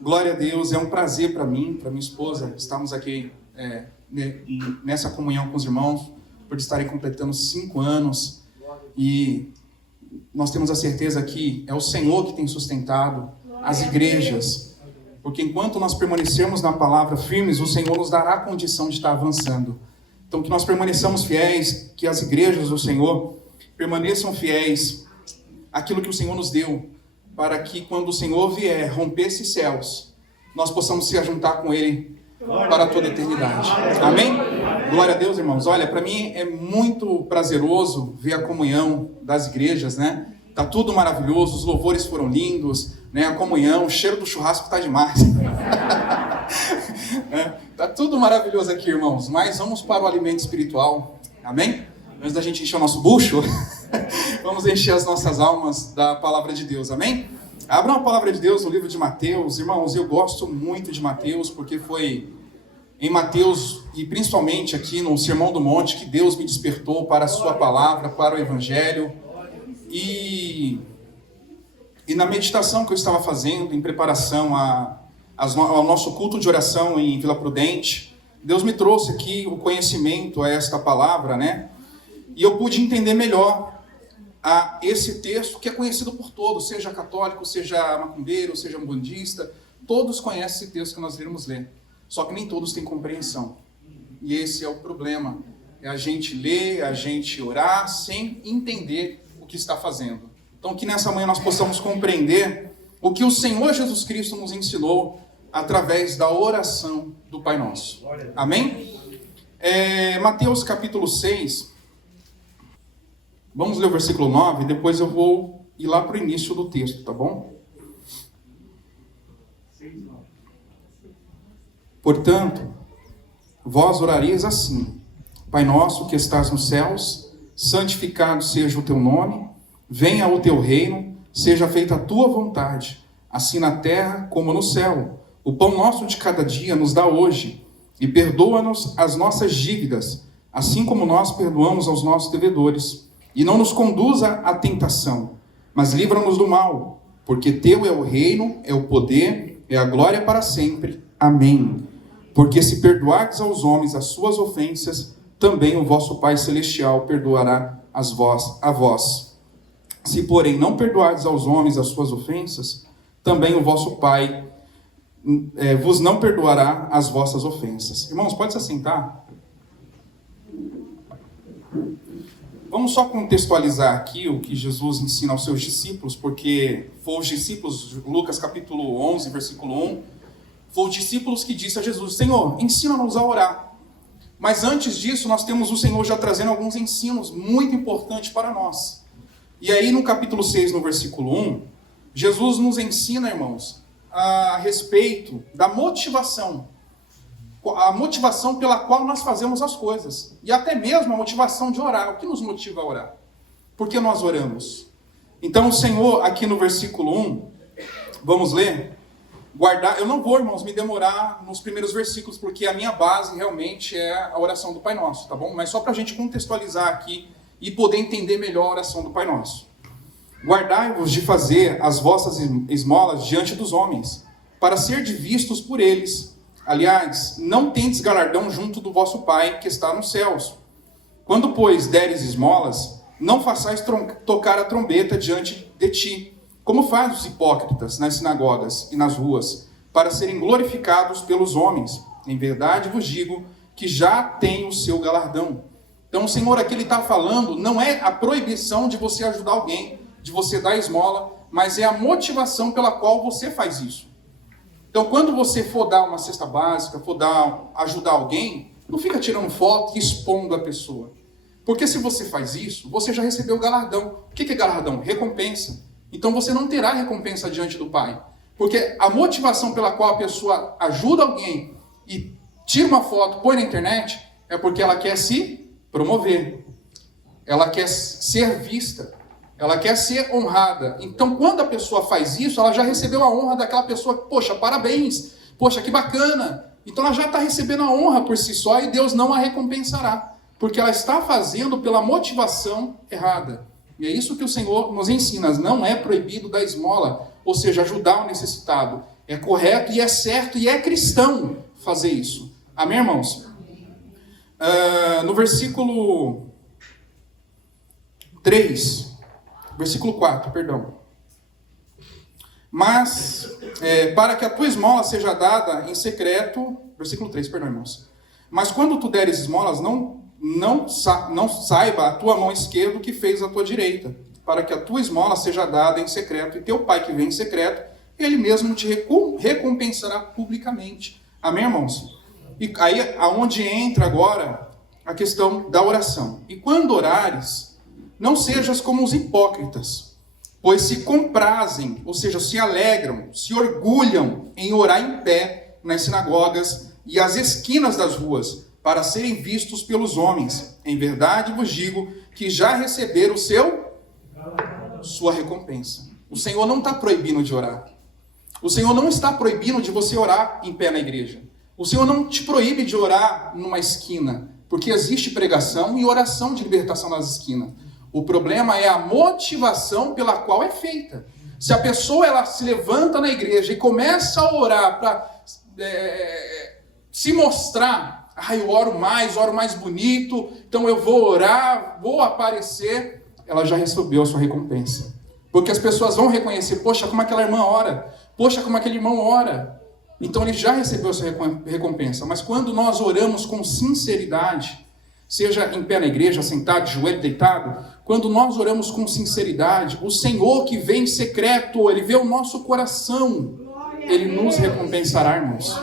Glória a Deus, é um prazer para mim, para minha esposa, estarmos aqui nessa comunhão com os irmãos, por estarem completando 5 anos. E nós temos a certeza que é o Senhor que tem sustentado as igrejas, porque enquanto nós permanecermos na palavra firmes, o Senhor nos dará a condição de estar avançando. Então que nós permaneçamos fiéis, que as igrejas do Senhor permaneçam fiéis àquilo que o Senhor nos deu, para que quando o Senhor vier romper esses céus, nós possamos se ajuntar com Ele para toda a eternidade. Amém? Glória a Deus, irmãos. Olha, para mim é muito prazeroso ver a comunhão das igrejas, né? Tá tudo maravilhoso, os louvores foram lindos, né? A comunhão, o cheiro do churrasco tá demais. Tá tudo maravilhoso aqui, irmãos, mas vamos para o alimento espiritual. Amém? Antes da gente encher o nosso bucho, vamos encher as nossas almas da palavra de Deus, amém? Abram a palavra de Deus no livro de Mateus. Irmãos, eu gosto muito de Mateus, porque foi em Mateus, e principalmente aqui no Sermão do Monte, que Deus me despertou para a sua palavra, para o Evangelho. E na meditação que eu estava fazendo, em preparação ao nosso culto de oração em Vila Prudente, Deus me trouxe aqui o conhecimento a esta palavra, né? E eu pude entender melhor a esse texto que é conhecido por todos, seja católico, seja macumbeiro, seja umbandista, todos conhecem esse texto que nós iremos ler. Só que nem todos têm compreensão. E esse é o problema. É a gente ler, a gente orar, sem entender o que está fazendo. Então que nessa manhã nós possamos compreender o que o Senhor Jesus Cristo nos ensinou através da oração do Pai Nosso. Amém? Mateus capítulo 6... Vamos ler o versículo 9, depois eu vou ir lá para o início do texto, tá bom? Portanto, vós orareis assim: Pai nosso que estás nos céus, santificado seja o teu nome, venha o teu reino, seja feita a tua vontade, assim na terra como no céu. O pão nosso de cada dia nos dá hoje, e perdoa-nos as nossas dívidas, assim como nós perdoamos aos nossos devedores. E não nos conduza à tentação, mas livra-nos do mal, porque teu é o reino, é o poder, é a glória para sempre. Amém. Porque se perdoardes aos homens as suas ofensas, também o vosso Pai Celestial perdoará a vós. Se, porém, não perdoardes aos homens as suas ofensas, também o vosso Pai vos não perdoará as vossas ofensas. Irmãos, pode se assentar? Vamos só contextualizar aqui o que Jesus ensina aos seus discípulos, porque foi os discípulos, Lucas capítulo 11, versículo 1, foi os discípulos que disse a Jesus: Senhor, ensina-nos a orar. Mas antes disso, nós temos o Senhor já trazendo alguns ensinos muito importantes para nós. E aí no capítulo 6, no versículo 1, Jesus nos ensina, irmãos, a respeito da motivação. A motivação pela qual nós fazemos as coisas. E até mesmo a motivação de orar. O que nos motiva a orar? Por que nós oramos? Então o Senhor, aqui no versículo 1, vamos ler. Eu não vou, irmãos, me demorar nos primeiros versículos, porque a minha base realmente é a oração do Pai Nosso, tá bom? Mas só para a gente contextualizar aqui e poder entender melhor a oração do Pai Nosso. Guardai-vos de fazer as vossas esmolas diante dos homens, para ser vistos por eles. Aliás, não tendes galardão junto do vosso Pai que está nos céus. Quando, pois, deres esmolas, não façais tocar a trombeta diante de ti, como fazem os hipócritas nas sinagogas e nas ruas, para serem glorificados pelos homens. Em verdade vos digo que já tem o seu galardão. Então o Senhor aqui está falando, não é a proibição de você ajudar alguém, de você dar esmola, mas é a motivação pela qual você faz isso. Então, quando você for dar uma cesta básica, for ajudar alguém, não fica tirando foto e expondo a pessoa. Porque se você faz isso, você já recebeu o galardão. O que é galardão? Recompensa. Então, você não terá recompensa diante do Pai. Porque a motivação pela qual a pessoa ajuda alguém e tira uma foto, põe na internet, é porque ela quer se promover. Ela quer ser vista. Ela quer ser honrada. Então, quando a pessoa faz isso, ela já recebeu a honra daquela pessoa. Poxa, parabéns. Poxa, que bacana. Então, ela já está recebendo a honra por si só e Deus não a recompensará. Porque ela está fazendo pela motivação errada. E é isso que o Senhor nos ensina. Não é proibido dar esmola, ou seja, ajudar o necessitado. É correto e é certo e é cristão fazer isso. Amém, irmãos? No versículo 3, versículo 4, perdão. Mas, para que a tua esmola seja dada em secreto, versículo 3, perdão, irmãos. Mas quando tu deres esmolas, não saiba a tua mão esquerda o que fez a tua direita, para que a tua esmola seja dada em secreto, e teu pai que vem em secreto, ele mesmo te recompensará publicamente. Amém, irmãos? E aí, aonde entra agora a questão da oração. E quando orares, não sejas como os hipócritas, pois se comprazem, ou seja, se alegram, se orgulham em orar em pé nas sinagogas e às esquinas das ruas, para serem vistos pelos homens. Em verdade vos digo que já receberam sua recompensa. O Senhor não está proibindo de orar. O Senhor não está proibindo de você orar em pé na igreja. O Senhor não te proíbe de orar numa esquina, porque existe pregação e oração de libertação nas esquinas. O problema é a motivação pela qual é feita. Se a pessoa ela se levanta na igreja e começa a orar para se mostrar, eu oro mais bonito, então eu vou orar, vou aparecer, ela já recebeu a sua recompensa. Porque as pessoas vão reconhecer, poxa, como aquela irmã ora, poxa, como aquele irmão ora. Então ele já recebeu a sua recompensa. Mas quando nós oramos com sinceridade, seja em pé na igreja, sentado, de joelho, deitado, quando nós oramos com sinceridade, o Senhor que vem em secreto, Ele vê o nosso coração, Ele nos recompensará, irmãos.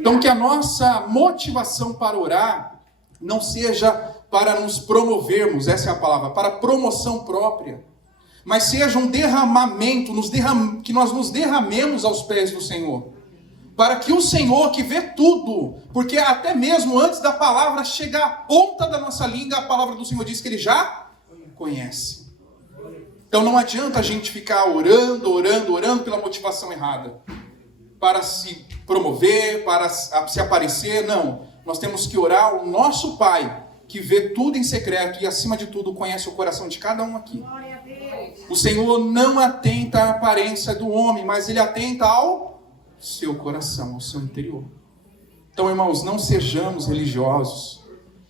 Então que a nossa motivação para orar não seja para nos promovermos, essa é a palavra, para promoção própria, mas seja um derramamento, que nós nos derramemos aos pés do Senhor. Para que o Senhor que vê tudo, porque até mesmo antes da palavra chegar à ponta da nossa língua, a palavra do Senhor diz que Ele já conhece. Então não adianta a gente ficar orando pela motivação errada. Para se promover, para se aparecer, não. Nós temos que orar ao nosso Pai, que vê tudo em secreto e acima de tudo conhece o coração de cada um aqui. O Senhor não atenta à aparência do homem, mas Ele atenta ao seu coração, ao seu interior. Então, irmãos, não sejamos religiosos.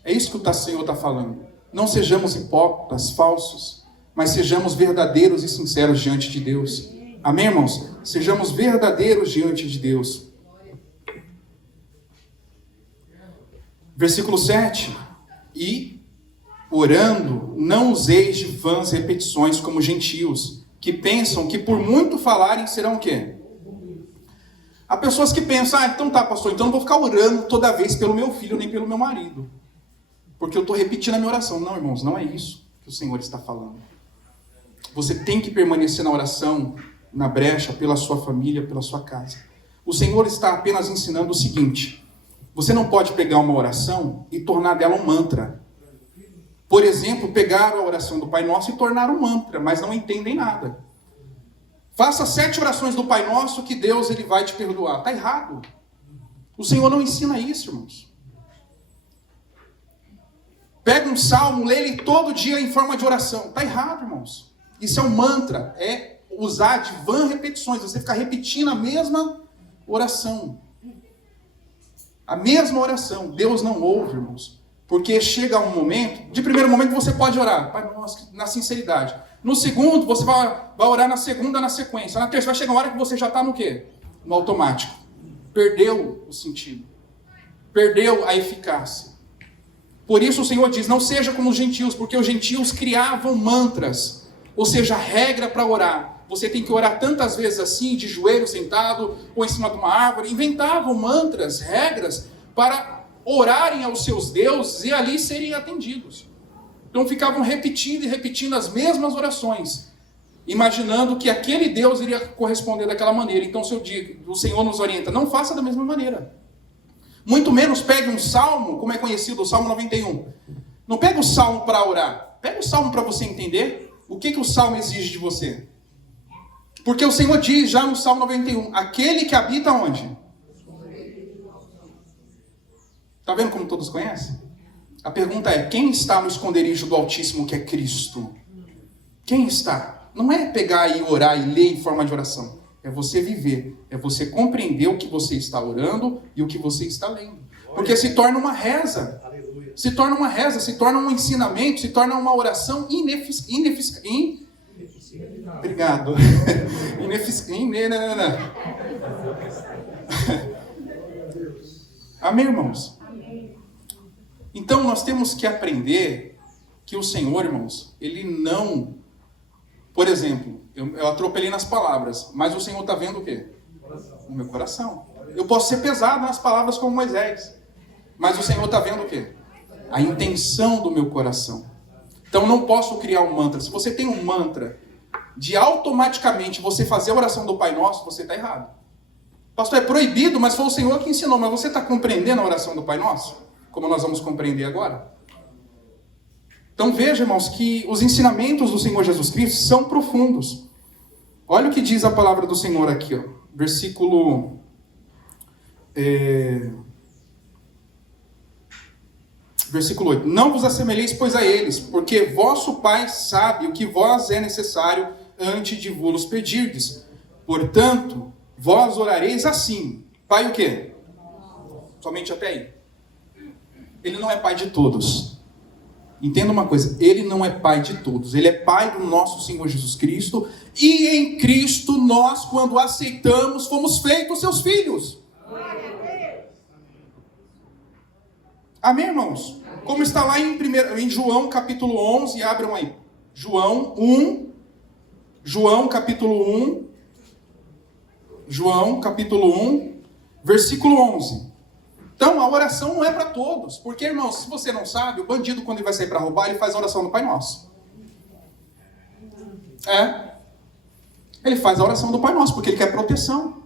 É isso que o Senhor está falando. Não sejamos hipócritas, falsos, mas sejamos verdadeiros e sinceros diante de Deus. Amém, irmãos? Sejamos verdadeiros diante de Deus. Versículo 7. E, orando, não useis de vãs repetições como gentios, que pensam que por muito falarem serão o quê? Há pessoas que pensam, então tá, pastor, então eu não vou ficar orando toda vez pelo meu filho, nem pelo meu marido. Porque eu estou repetindo a minha oração. Não, irmãos, não é isso que o Senhor está falando. Você tem que permanecer na oração, na brecha, pela sua família, pela sua casa. O Senhor está apenas ensinando o seguinte: você não pode pegar uma oração e tornar dela um mantra. Por exemplo, pegar a oração do Pai Nosso e tornar um mantra, mas não entendem nada. Faça 7 orações do Pai Nosso que Deus ele vai te perdoar. Está errado. O Senhor não ensina isso, irmãos. Pega um salmo, lê ele todo dia em forma de oração. Está errado, irmãos. Isso é um mantra. É usar de vã repetições. Você ficar repetindo a mesma oração. A mesma oração. Deus não ouve, irmãos. Porque chega um momento, de primeiro momento você pode orar, Pai Nosso, na sinceridade. No segundo, você vai orar na segunda, na sequência. Na terceira, vai chegar uma hora que você já está no quê? No automático. Perdeu o sentido. Perdeu a eficácia. Por isso o Senhor diz, não seja como os gentios, porque os gentios criavam mantras. Ou seja, regra para orar. Você tem que orar tantas vezes assim, de joelho, sentado, ou em cima de uma árvore. Inventavam mantras, regras, para orarem aos seus deuses e ali serem atendidos. Então ficavam repetindo e repetindo as mesmas orações, imaginando que aquele Deus iria corresponder daquela maneira. Então o Senhor nos orienta, não faça da mesma maneira. Muito menos pegue um salmo, como é conhecido, o Salmo 91. Não pega o salmo para orar, pega o salmo para você entender o que o salmo exige de você. Porque o Senhor diz já no Salmo 91, aquele que habita onde? Está vendo como todos conhecem? A pergunta é, quem está no esconderijo do Altíssimo, que é Cristo? Quem está? Não é pegar e orar e ler em forma de oração. É você viver, é você compreender o que você está orando e o que você está lendo. Porque se torna uma reza. Se torna uma reza, se torna um ensinamento, se torna uma oração Obrigado. Amém, irmãos? Então nós temos que aprender que o Senhor, irmãos, Ele não... Por exemplo, eu atropelei nas palavras, mas o Senhor está vendo o quê? O meu coração. Eu posso ser pesado nas palavras como Moisés, mas o Senhor está vendo o quê? A intenção do meu coração. Então não posso criar um mantra. Se você tem um mantra de automaticamente você fazer a oração do Pai Nosso, você está errado. Pastor, é proibido, mas foi o Senhor que ensinou. Mas você está compreendendo a oração do Pai Nosso? Como nós vamos compreender agora? Então veja, irmãos, que os ensinamentos do Senhor Jesus Cristo são profundos. Olha o que diz a palavra do Senhor aqui, ó. Versículo 8. Não vos assemelheis, pois, a eles, porque vosso Pai sabe o que vós é necessário antes de vos pedirdes. Portanto, vós orareis assim. Pai o quê? Somente até aí. Ele não é Pai de todos. Entenda uma coisa, Ele não é Pai de todos. Ele é Pai do nosso Senhor Jesus Cristo. E em Cristo nós, quando aceitamos, fomos feitos seus filhos. Amém, irmãos? Como está lá em João capítulo 11, abram aí. João capítulo 1, versículo 11. Então, a oração não é para todos. Porque, irmãos, se você não sabe, o bandido, quando ele vai sair para roubar, ele faz a oração do Pai Nosso. Ele faz a oração do Pai Nosso, porque ele quer proteção.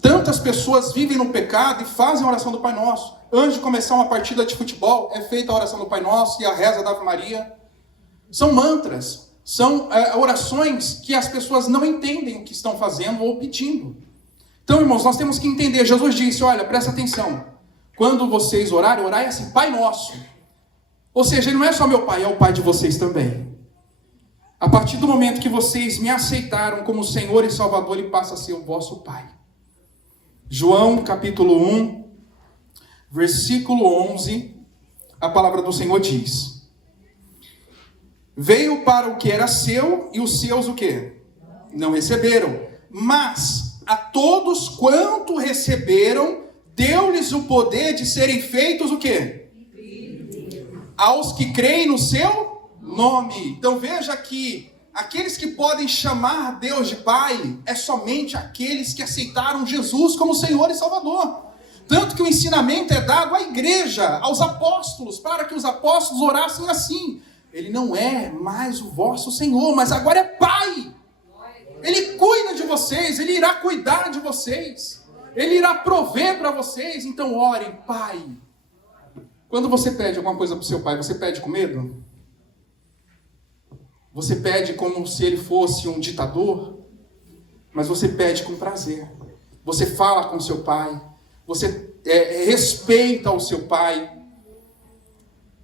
Tantas pessoas vivem no pecado e fazem a oração do Pai Nosso. Antes de começar uma partida de futebol, é feita a oração do Pai Nosso e a reza da Ave Maria. São mantras, são orações que as pessoas não entendem o que estão fazendo ou pedindo. Então, irmãos, nós temos que entender. Jesus disse, olha, presta atenção. Quando vocês orarem, orai assim, Pai Nosso. Ou seja, Ele não é só meu Pai, é o Pai de vocês também. A partir do momento que vocês me aceitaram como Senhor e Salvador, Ele passa a ser o vosso Pai. João capítulo 1, versículo 11, a palavra do Senhor diz: Veio para o que era seu, e os seus o quê? Não receberam. Mas a todos quanto receberam, deu-lhes o poder de serem feitos o quê? Aos que creem no seu nome. Então veja que aqueles que podem chamar Deus de Pai é somente aqueles que aceitaram Jesus como Senhor e Salvador. Tanto que o ensinamento é dado à igreja, aos apóstolos, para que os apóstolos orassem assim: Ele não é mais o vosso Senhor, mas agora é Pai. Ele cuida de vocês, Ele irá cuidar de vocês, Ele irá prover para vocês. Então orem, Pai. Quando você pede alguma coisa para o seu pai, você pede com medo? Você pede como se ele fosse um ditador? Mas você pede com prazer. Você fala com seu pai. Você respeita o seu pai.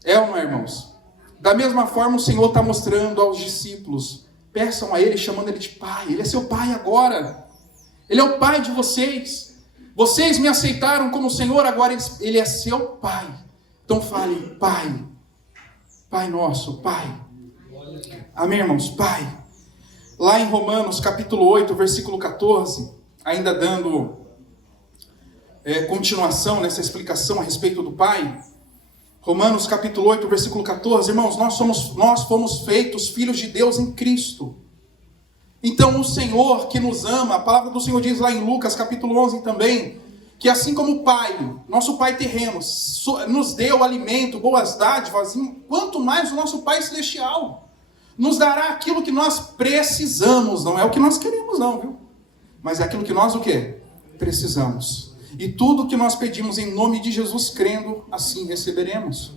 Ou não é, irmãos? Da mesma forma, o Senhor está mostrando aos discípulos: peçam a Ele, chamando Ele de Pai. Ele é seu Pai agora. Ele é o Pai de vocês. Vocês me aceitaram como Senhor, agora Ele é seu Pai. Então fale, Pai. Pai nosso, Pai. Amém, irmãos? Pai. Lá em Romanos capítulo 8, versículo 14, ainda dando continuação nessa explicação a respeito do Pai. Romanos capítulo 8, versículo 14, irmãos, nós fomos feitos filhos de Deus em Cristo. Então o Senhor que nos ama, a palavra do Senhor diz lá em Lucas capítulo 11 também, que assim como o Pai, nosso Pai terreno, nos deu alimento, boas dádivas, quanto mais o nosso Pai celestial nos dará aquilo que nós precisamos. Não é o que nós queremos não, viu? Mas é aquilo que nós o quê? Precisamos. E tudo que nós pedimos em nome de Jesus, crendo, assim receberemos.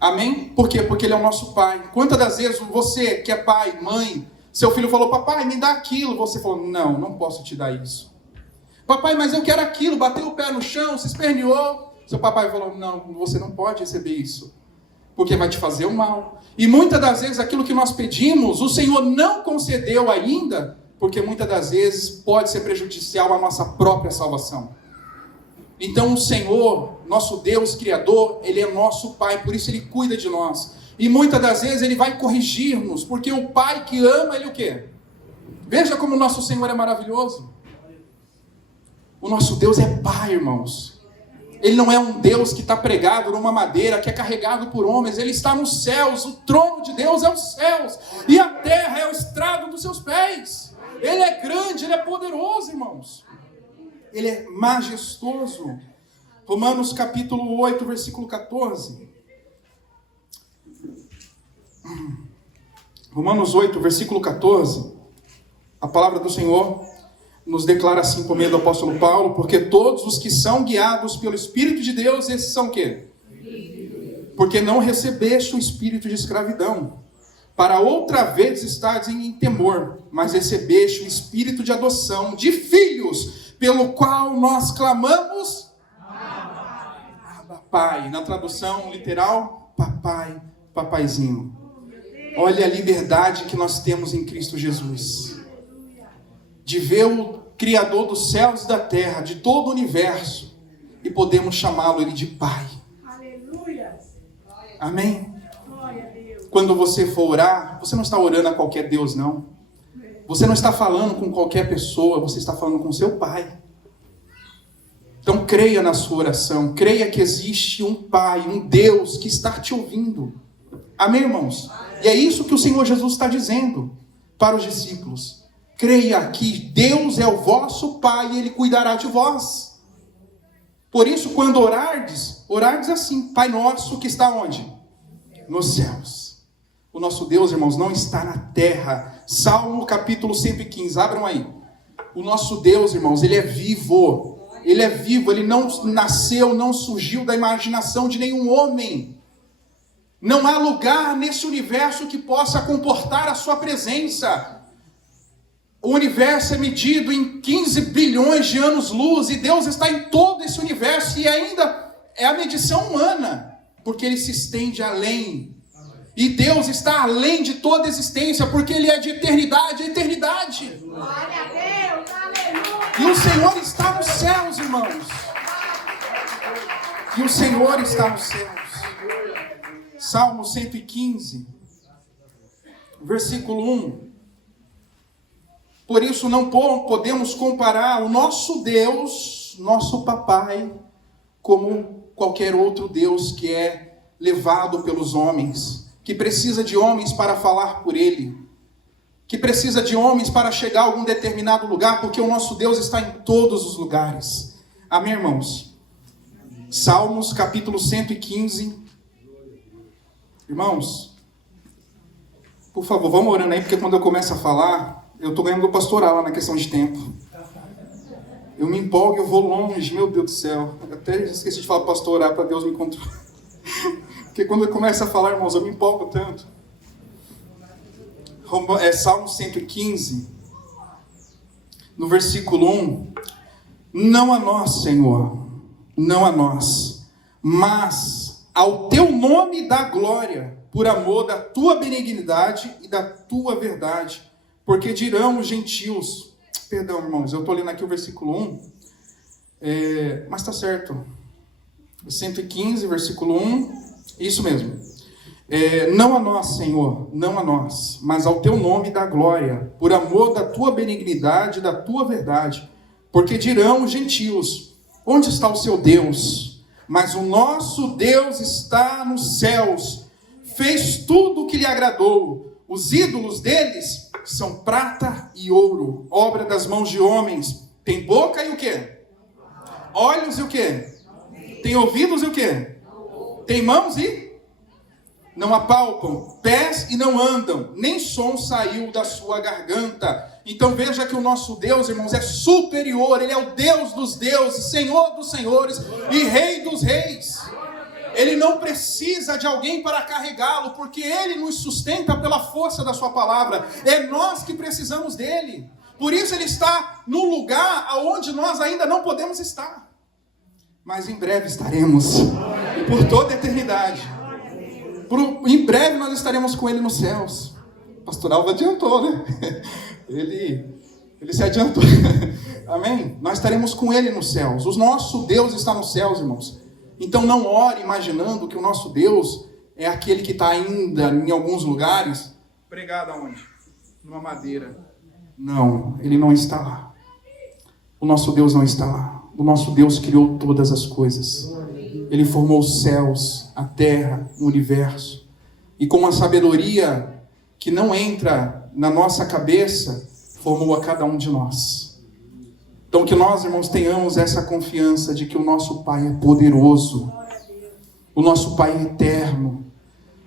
Amém? Por quê? Porque Ele é o nosso Pai. Quantas das vezes você que é pai, mãe, seu filho falou: papai, me dá aquilo. Você falou: não, não posso te dar isso. Papai, mas eu quero aquilo. Bateu o pé no chão, se esperneou. Seu papai falou: não, você não pode receber isso. porque vai te fazer o mal. E muitas das vezes aquilo que nós pedimos, o Senhor não concedeu ainda, porque muitas das vezes pode ser prejudicial à nossa própria salvação. Então o Senhor, nosso Deus Criador, Ele é nosso Pai, por isso Ele cuida de nós. E muitas das vezes Ele vai corrigir-nos, porque o Pai que ama, Ele o quê? Veja como o nosso Senhor é maravilhoso. O nosso Deus é Pai, irmãos. Ele não é um Deus que está pregado numa madeira, que é carregado por homens. Ele está nos céus. O trono de Deus é os céus. E a terra é o estrado dos seus pés. Ele é grande, Ele é poderoso, irmãos. Ele é majestoso. Romanos capítulo 8, versículo 14. Romanos 8, versículo 14. A palavra do Senhor nos declara assim por meio do apóstolo Paulo: porque todos os que são guiados pelo Espírito de Deus, esses são o quê? Porque não recebeste o espírito de escravidão, para outra vez estares em temor, mas recebeste o espírito de adoção, de filhos, pelo qual nós clamamos, Abba, Pai. Na tradução literal, papai, papaizinho. Olha a liberdade que nós temos em Cristo Jesus. De ver o Criador dos céus e da terra, de todo o universo, e podemos chamá-lo Ele de Pai. Aleluia. Amém? Glória a Deus. Quando você for orar, você não está orando a qualquer Deus, não. Você não está falando com qualquer pessoa, você está falando com seu Pai. Então creia na sua oração, creia que existe um Pai, um Deus que está te ouvindo. Amém, irmãos? E é isso que o Senhor Jesus está dizendo para os discípulos. Creia que Deus é o vosso Pai e Ele cuidará de vós. Por isso, quando orardes assim: Pai nosso que está onde? Nos céus. O nosso Deus, irmãos, não está na terra. Salmo capítulo 115, abram aí. O nosso Deus, irmãos, Ele é vivo. Ele é vivo, Ele não nasceu, não surgiu da imaginação de nenhum homem. Não há lugar nesse universo que possa comportar a sua presença. O universo é medido em 15 bilhões de anos-luz, e Deus está em todo esse universo, e ainda é a medição humana, porque Ele se estende além. E Deus está além de toda existência, porque Ele é de eternidade a eternidade. Glória a Deus, aleluia. E o Senhor está nos céus, irmãos. E o Senhor está nos céus. Salmo 115, versículo 1. Por isso não podemos comparar o nosso Deus, nosso papai, como qualquer outro Deus que é levado pelos homens, que precisa de homens para falar por Ele, que precisa de homens para chegar a algum determinado lugar, porque o nosso Deus está em todos os lugares. Amém, irmãos? Salmos capítulo 115. Irmãos, por favor, vamos orando aí, porque quando eu começo a falar, eu estou ganhando do pastoral lá na questão de tempo. Eu me empolgo, eu vou longe, meu Deus do céu. Eu até esqueci de falar pastoral para Deus me controlar. Porque quando eu começo a falar, irmãos, eu me empolgo tanto. Salmo 115, no versículo 1. Não a nós, Senhor, não a nós, mas ao teu nome dá glória, por amor da tua benignidade e da tua verdade. Porque dirão os gentios... Perdão, irmãos, eu estou lendo aqui o versículo 1. Mas está certo. 115, versículo 1. Isso mesmo. Não a nós, Senhor, não a nós, mas ao teu nome dá glória, por amor da tua benignidade e da tua verdade. Porque dirão os gentios: onde está o seu Deus? Mas o nosso Deus está nos céus. Fez tudo o que lhe agradou. Os ídolos deles são prata e ouro, obra das mãos de homens. Tem boca e o quê? Olhos e o quê? Tem ouvidos e o quê? Tem mãos e não apalpam, pés e não andam, nem som saiu da sua garganta. Então veja que o nosso Deus, irmãos, é superior. Ele é o Deus dos deuses, Senhor dos senhores e Rei dos reis. Ele não precisa de alguém para carregá-lo, porque Ele nos sustenta pela força da sua palavra. É nós que precisamos dEle. Por isso Ele está no lugar onde nós ainda não podemos estar. Mas em breve estaremos, por toda a eternidade. Em breve nós estaremos com ele nos céus. O pastor Alva adiantou, né? Ele se adiantou. Amém? Nós estaremos com ele nos céus. O nosso Deus está nos céus, irmãos. Então não ore imaginando que o nosso Deus é aquele que está ainda em alguns lugares pregado aonde? Numa madeira. Não, ele não está lá. O nosso Deus não está lá. O nosso Deus criou todas as coisas. Ele formou os céus, a terra, o universo. E com uma sabedoria que não entra na nossa cabeça, formou a cada um de nós. Então que nós, irmãos, tenhamos essa confiança de que o nosso Pai é poderoso. O nosso Pai é eterno.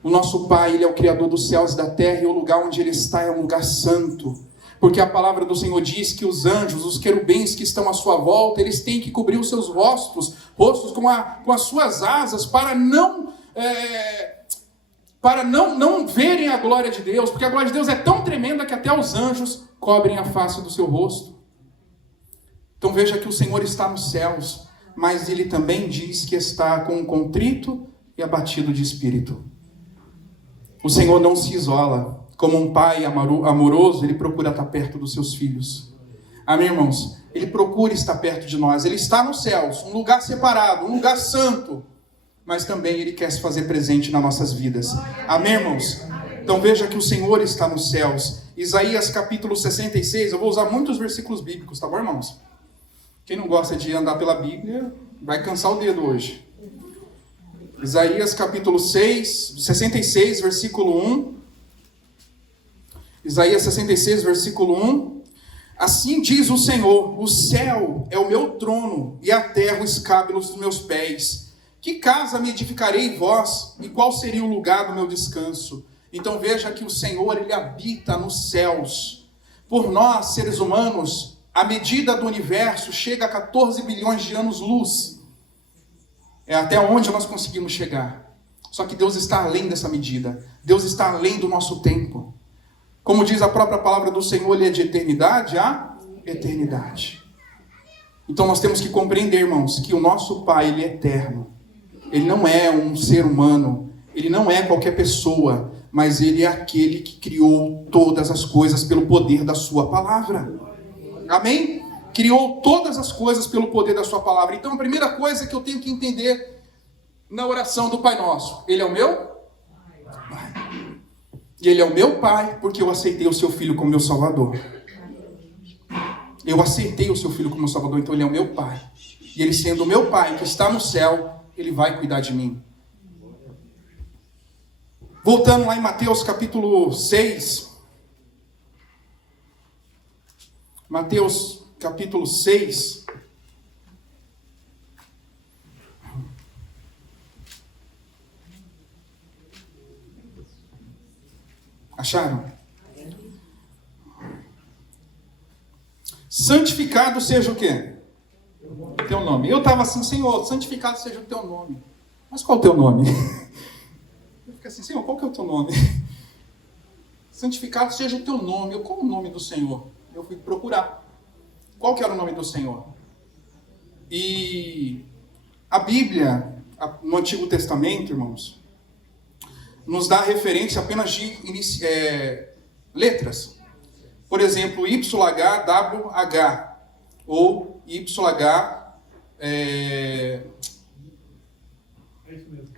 O nosso Pai, Ele é o Criador dos céus e da terra, e o lugar onde Ele está é um lugar santo. Porque a palavra do Senhor diz que os anjos, os querubins que estão à sua volta, eles têm que cobrir os seus rostos com as suas asas, para não verem a glória de Deus, porque a glória de Deus é tão tremenda que até os anjos cobrem a face do seu rosto. Então veja que o Senhor está nos céus, mas Ele também diz que está com um contrito e abatido de espírito. O Senhor não se isola. Como um pai amoroso, Ele procura estar perto dos seus filhos. Amém, irmãos? Ele procura estar perto de nós. Ele está nos céus, um lugar separado, um lugar santo. Mas também Ele quer se fazer presente nas nossas vidas. Amém, irmãos? Então veja que o Senhor está nos céus. Isaías capítulo 66, eu vou usar muitos versículos bíblicos, tá bom, irmãos? Quem não gosta de andar pela Bíblia, vai cansar o dedo hoje. Isaías capítulo 66, versículo 1. Isaías 66, versículo 1. Assim diz o Senhor: o céu é o meu trono e a terra o escábulo dos meus pés. Que casa me edificarei vós? E qual seria o lugar do meu descanso? Então veja que o Senhor, Ele habita nos céus. Por nós, seres humanos, a medida do universo chega a 14 bilhões de anos-luz. É até onde nós conseguimos chegar. Só que Deus está além dessa medida. Deus está além do nosso tempo. Como diz a própria palavra do Senhor, Ele é de eternidade a eternidade. Então nós temos que compreender, irmãos, que o nosso Pai, Ele é eterno. Ele não é um ser humano. Ele não é qualquer pessoa. Mas Ele é aquele que criou todas as coisas pelo poder da sua palavra. Amém? Criou todas as coisas pelo poder da sua palavra. Então a primeira coisa que eu tenho que entender na oração do Pai Nosso: Ele é o meu Pai. E Ele é o meu Pai porque eu aceitei o seu Filho como meu Salvador. Eu aceitei o seu Filho como meu Salvador, então Ele é o meu Pai. E Ele sendo o meu Pai que está no céu, Ele vai cuidar de mim. Voltando lá em Mateus capítulo 6. Mateus capítulo 6. Acharam? Santificado seja o quê? Teu nome. Eu estava assim: Senhor, santificado seja o teu nome. Mas qual é o teu nome? Eu fiquei assim: Senhor, qual que é o teu nome? Santificado seja o teu nome. Qual o nome do Senhor? Eu fui procurar. Qual que era o nome do Senhor? E a Bíblia, no Antigo Testamento, irmãos, nos dá referência apenas de letras. Por exemplo, YHWH ou YH. É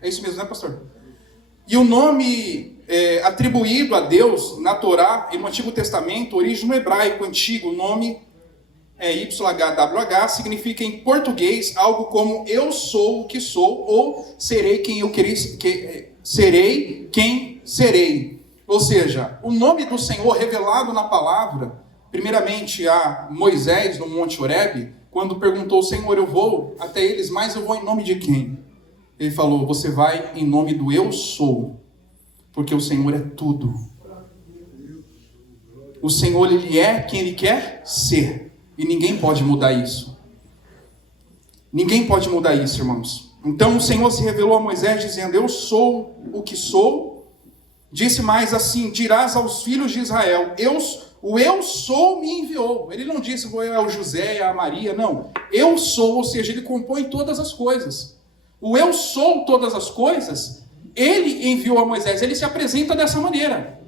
isso mesmo, né, pastor? E o nome atribuído a Deus na Torá e no Antigo Testamento, origem no hebraico antigo, o nome YHWH significa em português algo como eu sou o que sou, ou serei quem eu serei quem serei. Ou seja, o nome do Senhor revelado na palavra, primeiramente a Moisés no Monte Horebe, quando perguntou: Senhor, eu vou até eles, mas eu vou em nome de quem? Ele falou: você vai em nome do eu sou, porque o Senhor é tudo. O Senhor, Ele é quem Ele quer ser, e ninguém pode mudar isso. Ninguém pode mudar isso, irmãos. Então o Senhor se revelou a Moisés dizendo: eu sou o que sou. Disse mais assim: dirás aos filhos de Israel, o eu sou me enviou. Ele não disse é o José, é a Maria, não. Eu sou, ou seja, Ele compõe todas as coisas. O eu sou todas as coisas, ele enviou a Moisés, ele se apresenta dessa maneira.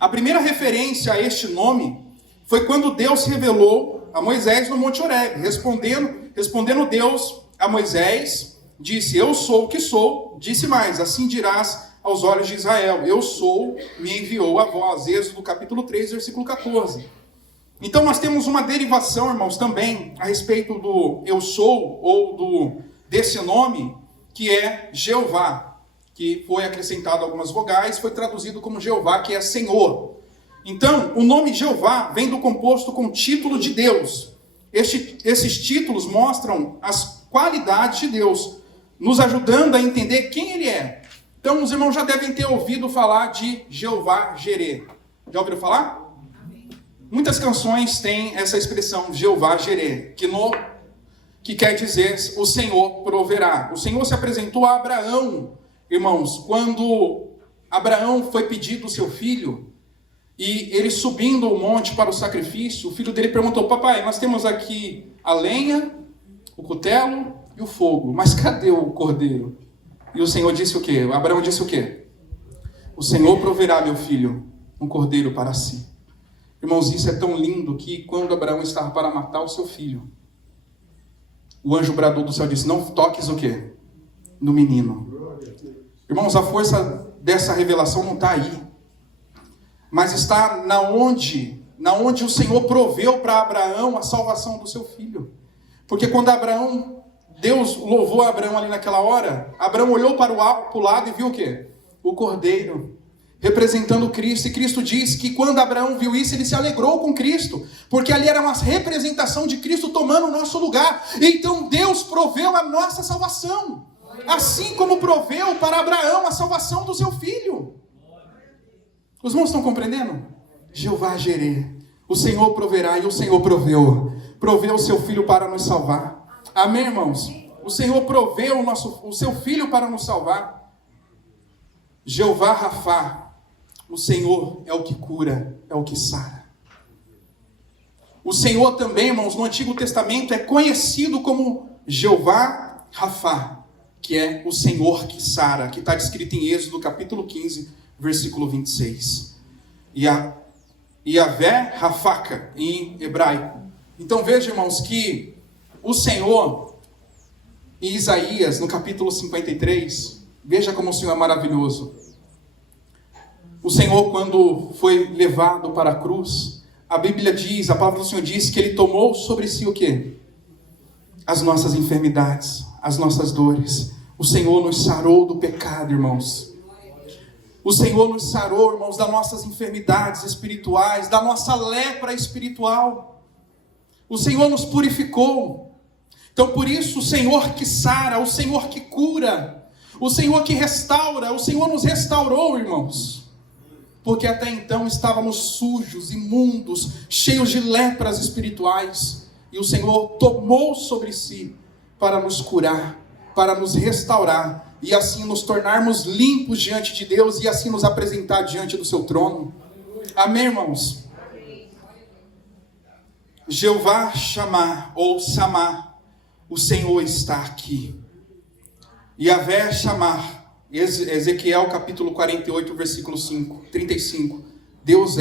A primeira referência a este nome foi quando Deus revelou a Moisés no Monte Horebe. Respondendo Deus a Moisés, disse: eu sou o que sou. Disse mais: assim dirás aos olhos de Israel: eu sou, me enviou a vós. Êxodo capítulo 3, versículo 14. Então nós temos uma derivação, irmãos, também a respeito do eu sou, ou desse nome, que é Jeová, que foi acrescentado algumas vogais, foi traduzido como Jeová, que é Senhor. Então, o nome Jeová vem do composto com título de Deus. Esses títulos mostram as qualidades de Deus, nos ajudando a entender quem Ele é. Então, os irmãos já devem ter ouvido falar de Jeová Jireh. Já ouviram falar? Muitas canções têm essa expressão, Jeová Jireh, que quer dizer o Senhor proverá. O Senhor se apresentou a Abraão, irmãos, quando Abraão foi pedir o seu filho, e ele subindo o monte para o sacrifício, o filho dele perguntou: papai, nós temos aqui a lenha, o cutelo e o fogo, mas cadê o cordeiro? E o Senhor disse o quê? Abraão disse o quê? O Senhor proverá, meu filho, um cordeiro para si. Irmãos, isso é tão lindo que quando Abraão estava para matar o seu filho, o anjo bradou do céu e disse: não toques o quê? No menino. Irmãos, a força dessa revelação não está aí, mas está na onde o Senhor proveu para Abraão a salvação do seu filho. Porque quando Deus louvou Abraão ali naquela hora, Abraão olhou para o lado e viu o quê? O cordeiro, representando Cristo. E Cristo diz que quando Abraão viu isso, ele se alegrou com Cristo, porque ali era uma representação de Cristo tomando o nosso lugar. Então Deus proveu a nossa salvação, assim como proveu para Abraão a salvação do seu filho. Os irmãos estão compreendendo? Jeová Jireh, o Senhor proverá, e o Senhor proveu o seu filho para nos salvar. Amém, irmãos? O Senhor proveu o seu filho para nos salvar. Jeová Rafá, o Senhor é o que cura, é o que sara. O Senhor também, irmãos, no Antigo Testamento é conhecido como Jeová Rafá, que é o Senhor que sara, que está descrito em Êxodo capítulo 15, versículo 26. Yavé Rafaka, em hebraico. Então veja, irmãos, que o Senhor, em Isaías, no capítulo 53, veja como o Senhor é maravilhoso. O Senhor, quando foi levado para a cruz, a Bíblia diz, a palavra do Senhor diz que Ele tomou sobre si o quê? As nossas enfermidades, as nossas dores. O Senhor nos sarou do pecado, irmãos. O Senhor nos sarou, irmãos, das nossas enfermidades espirituais, da nossa lepra espiritual. O Senhor nos purificou. Então, por isso, o Senhor que sara, o Senhor que cura, o Senhor que restaura, o Senhor nos restaurou, irmãos. Porque até então estávamos sujos, imundos, cheios de lepras espirituais. E o Senhor tomou sobre si para nos curar, para nos restaurar, e assim nos tornarmos limpos diante de Deus, e assim nos apresentar diante do seu trono. Amém, irmãos? Jeová Chamá, ou Samá, o Senhor está aqui. Yavé Chamá, Ezequiel capítulo 48, versículo 35. Deus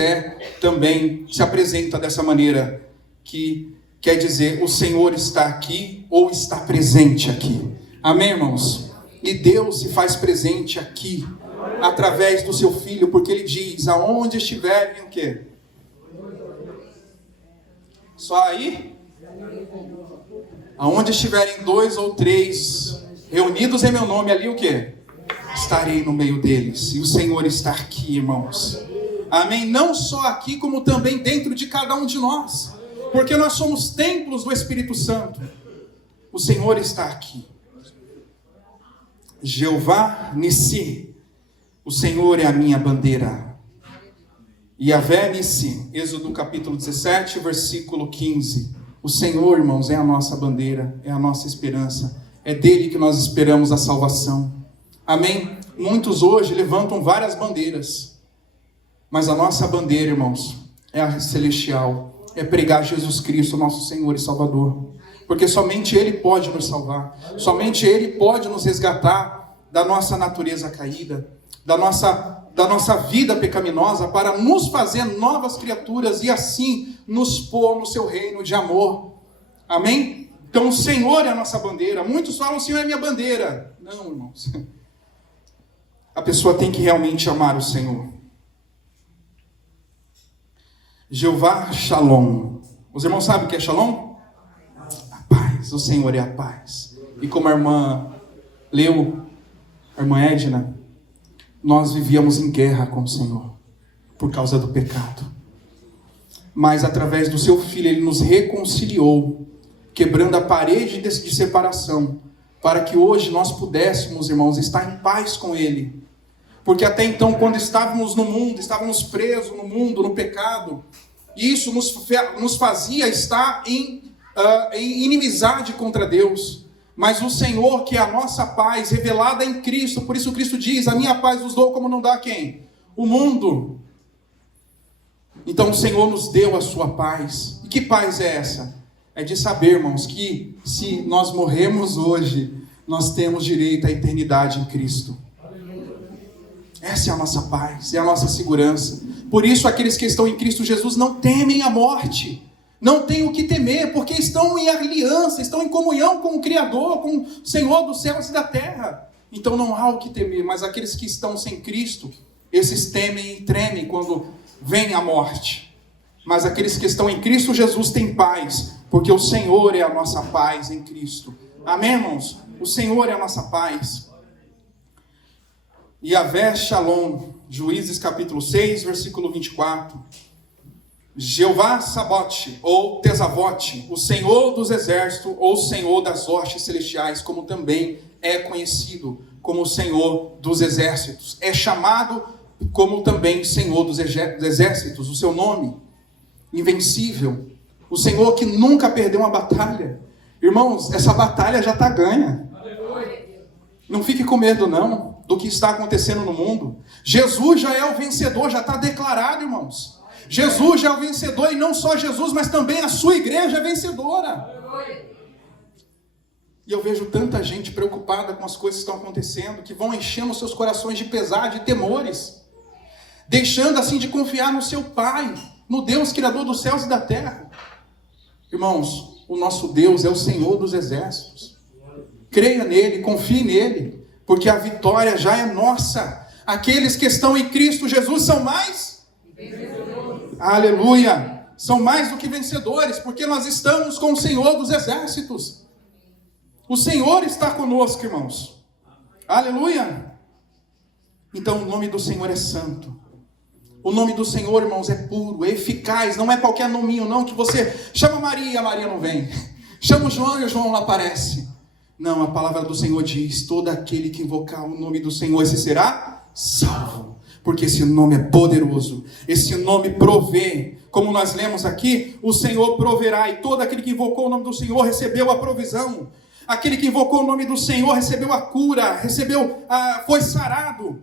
também se apresenta dessa maneira, que quer dizer, o Senhor está aqui, ou está presente aqui. Amém, irmãos? E Deus se faz presente aqui, através do seu Filho, porque Ele diz, aonde estiverem o quê? Só aí? Aonde estiverem 2 ou 3 reunidos em meu nome, ali o quê? Estarei no meio deles. E o Senhor está aqui, irmãos. Amém? Não só aqui, como também dentro de cada um de nós. Porque nós somos templos do Espírito Santo. O Senhor está aqui. Jeová Nissi, o Senhor é a minha bandeira. Yavé Nissi, Êxodo capítulo 17, versículo 15. O Senhor, irmãos, é a nossa bandeira, é a nossa esperança. É dele que nós esperamos a salvação. Amém? Muitos hoje levantam várias bandeiras, mas a nossa bandeira, irmãos, é a celestial. É pregar Jesus Cristo, nosso Senhor e Salvador. Porque somente Ele pode nos salvar. Somente Ele pode nos resgatar da nossa natureza caída, da nossa vida pecaminosa, para nos fazer novas criaturas e assim nos pôr no seu reino de amor. Amém? Então o Senhor é a nossa bandeira. Muitos falam, o Senhor é minha bandeira. Não, irmãos. A pessoa tem que realmente amar o Senhor. Jeová Shalom. Os irmãos sabem o que é Shalom? A paz. O Senhor é a paz. E como a irmã leu, a irmã Edna, nós vivíamos em guerra com o Senhor por causa do pecado. Mas através do seu Filho, Ele nos reconciliou, quebrando a parede de separação, para que hoje nós pudéssemos, irmãos, estar em paz com Ele. Porque até então, quando estávamos no mundo, estávamos presos no mundo, no pecado, isso nos fazia estar em inimizade contra Deus. Mas o Senhor, que é a nossa paz, revelada em Cristo, por isso Cristo diz, a minha paz vos dou como não dá a quem? O mundo. Então o Senhor nos deu a sua paz. E que paz é essa? É de saber, irmãos, que se nós morremos hoje, nós temos direito à eternidade em Cristo. Essa é a nossa paz, é a nossa segurança. Por isso aqueles que estão em Cristo Jesus não temem a morte. Não tem o que temer, porque estão em aliança, estão em comunhão com o Criador, com o Senhor dos céus e da terra. Então não há o que temer, mas aqueles que estão sem Cristo, esses temem e tremem quando vem a morte. Mas aqueles que estão em Cristo Jesus têm paz, porque o Senhor é a nossa paz em Cristo. Amém, irmãos? O Senhor é a nossa paz. Yahvé Shalom, Juízes capítulo 6, versículo 24. Jeová Sabaoth, ou Tesavote, o Senhor dos exércitos, ou Senhor das hostes celestiais, como também é conhecido como o Senhor dos exércitos. É chamado como também Senhor dos exércitos, o seu nome, invencível. O Senhor que nunca perdeu uma batalha. Irmãos, essa batalha já está ganha. Não fique com medo não, do que está acontecendo no mundo. Jesus já é o vencedor, já está declarado, irmãos. Jesus já é o vencedor, e não só Jesus, mas também a sua igreja é vencedora. E eu vejo tanta gente preocupada com as coisas que estão acontecendo, que vão enchendo seus corações de pesar, de temores, deixando assim de confiar no seu Pai, no Deus Criador dos céus e da terra. Irmãos, o nosso Deus é o Senhor dos exércitos. Creia nele, confie nele, porque a vitória já é nossa. Aqueles que estão em Cristo Jesus são mais vencedores. Aleluia! São mais do que vencedores, porque nós estamos com o Senhor dos exércitos. O Senhor está conosco, irmãos. Aleluia! Então o nome do Senhor é santo. O nome do Senhor, irmãos, é puro, é eficaz. Não é qualquer nominho, não, que você chama Maria, a Maria não vem. Chama o João e o João não aparece. Não, a palavra do Senhor diz, todo aquele que invocar o nome do Senhor, esse será salvo. Porque esse nome é poderoso, esse nome provê, como nós lemos aqui, o Senhor proverá, e todo aquele que invocou o nome do Senhor recebeu a provisão, aquele que invocou o nome do Senhor recebeu a cura, foi sarado,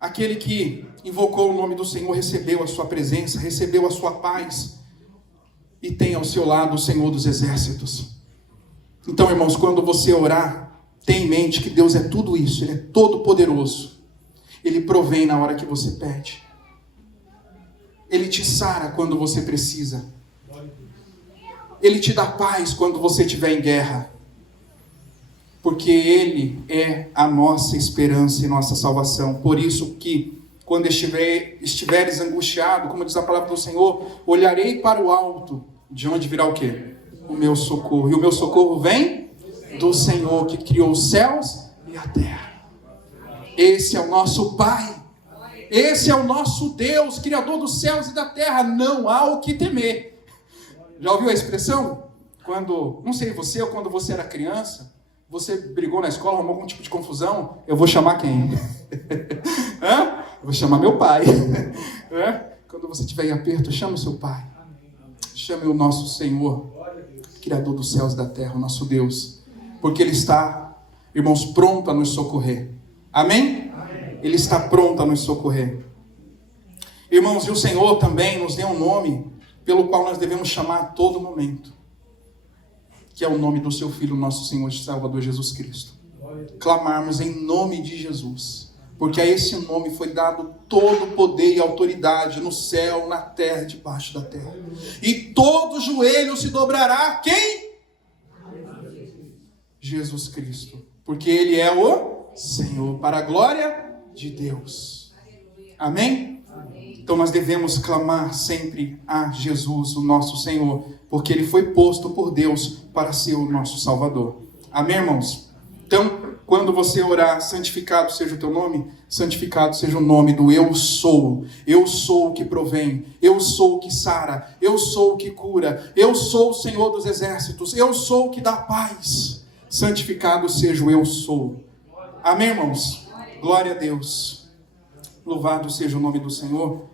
aquele que invocou o nome do Senhor recebeu a sua presença, recebeu a sua paz, e tem ao seu lado o Senhor dos exércitos. Então, irmãos, quando você orar, tenha em mente que Deus é tudo isso, Ele é todo poderoso. Ele provém na hora que você pede. Ele te sara quando você precisa. Ele te dá paz quando você estiver em guerra. Porque Ele é a nossa esperança e nossa salvação. Por isso que, quando estiveres angustiado, como diz a palavra do Senhor, olharei para o alto, de onde virá o quê? O meu socorro. E o meu socorro vem do Senhor que criou os céus e a terra. Esse é o nosso Pai. Esse é o nosso Deus, Criador dos céus e da terra. Não há o que temer. Já ouviu a expressão? Quando, não sei você, ou quando você era criança, você brigou na escola, arrumou algum tipo de confusão, eu vou chamar quem? Eu vou chamar meu pai. Quando você estiver em aperto, chame o seu pai. Chame o nosso Senhor, Criador dos céus e da terra, o nosso Deus. Porque Ele está, irmãos, pronto a nos socorrer. Amém? Amém? Ele está pronto a nos socorrer. Irmãos, e o Senhor também nos deu um nome pelo qual nós devemos chamar a todo momento, que é o nome do seu Filho, nosso Senhor e Salvador Jesus Cristo. clamarmos em nome de Jesus. Porque a esse nome foi dado todo o poder e autoridade no céu, na terra e debaixo da terra. E todo joelho se dobrará. Quem? Jesus Cristo. Porque Ele é o Senhor, para a glória de Deus. Amém? Então nós devemos clamar sempre a Jesus, o nosso Senhor, porque Ele foi posto por Deus para ser o nosso Salvador. Amém, irmãos? Então, quando você orar, santificado seja o teu nome, santificado seja o nome do eu sou o que provém, eu sou o que sara, eu sou o que cura, eu sou o Senhor dos exércitos, eu sou o que dá paz. Santificado seja o eu sou. Amém, irmãos? Glória a Deus. Louvado seja o nome do Senhor.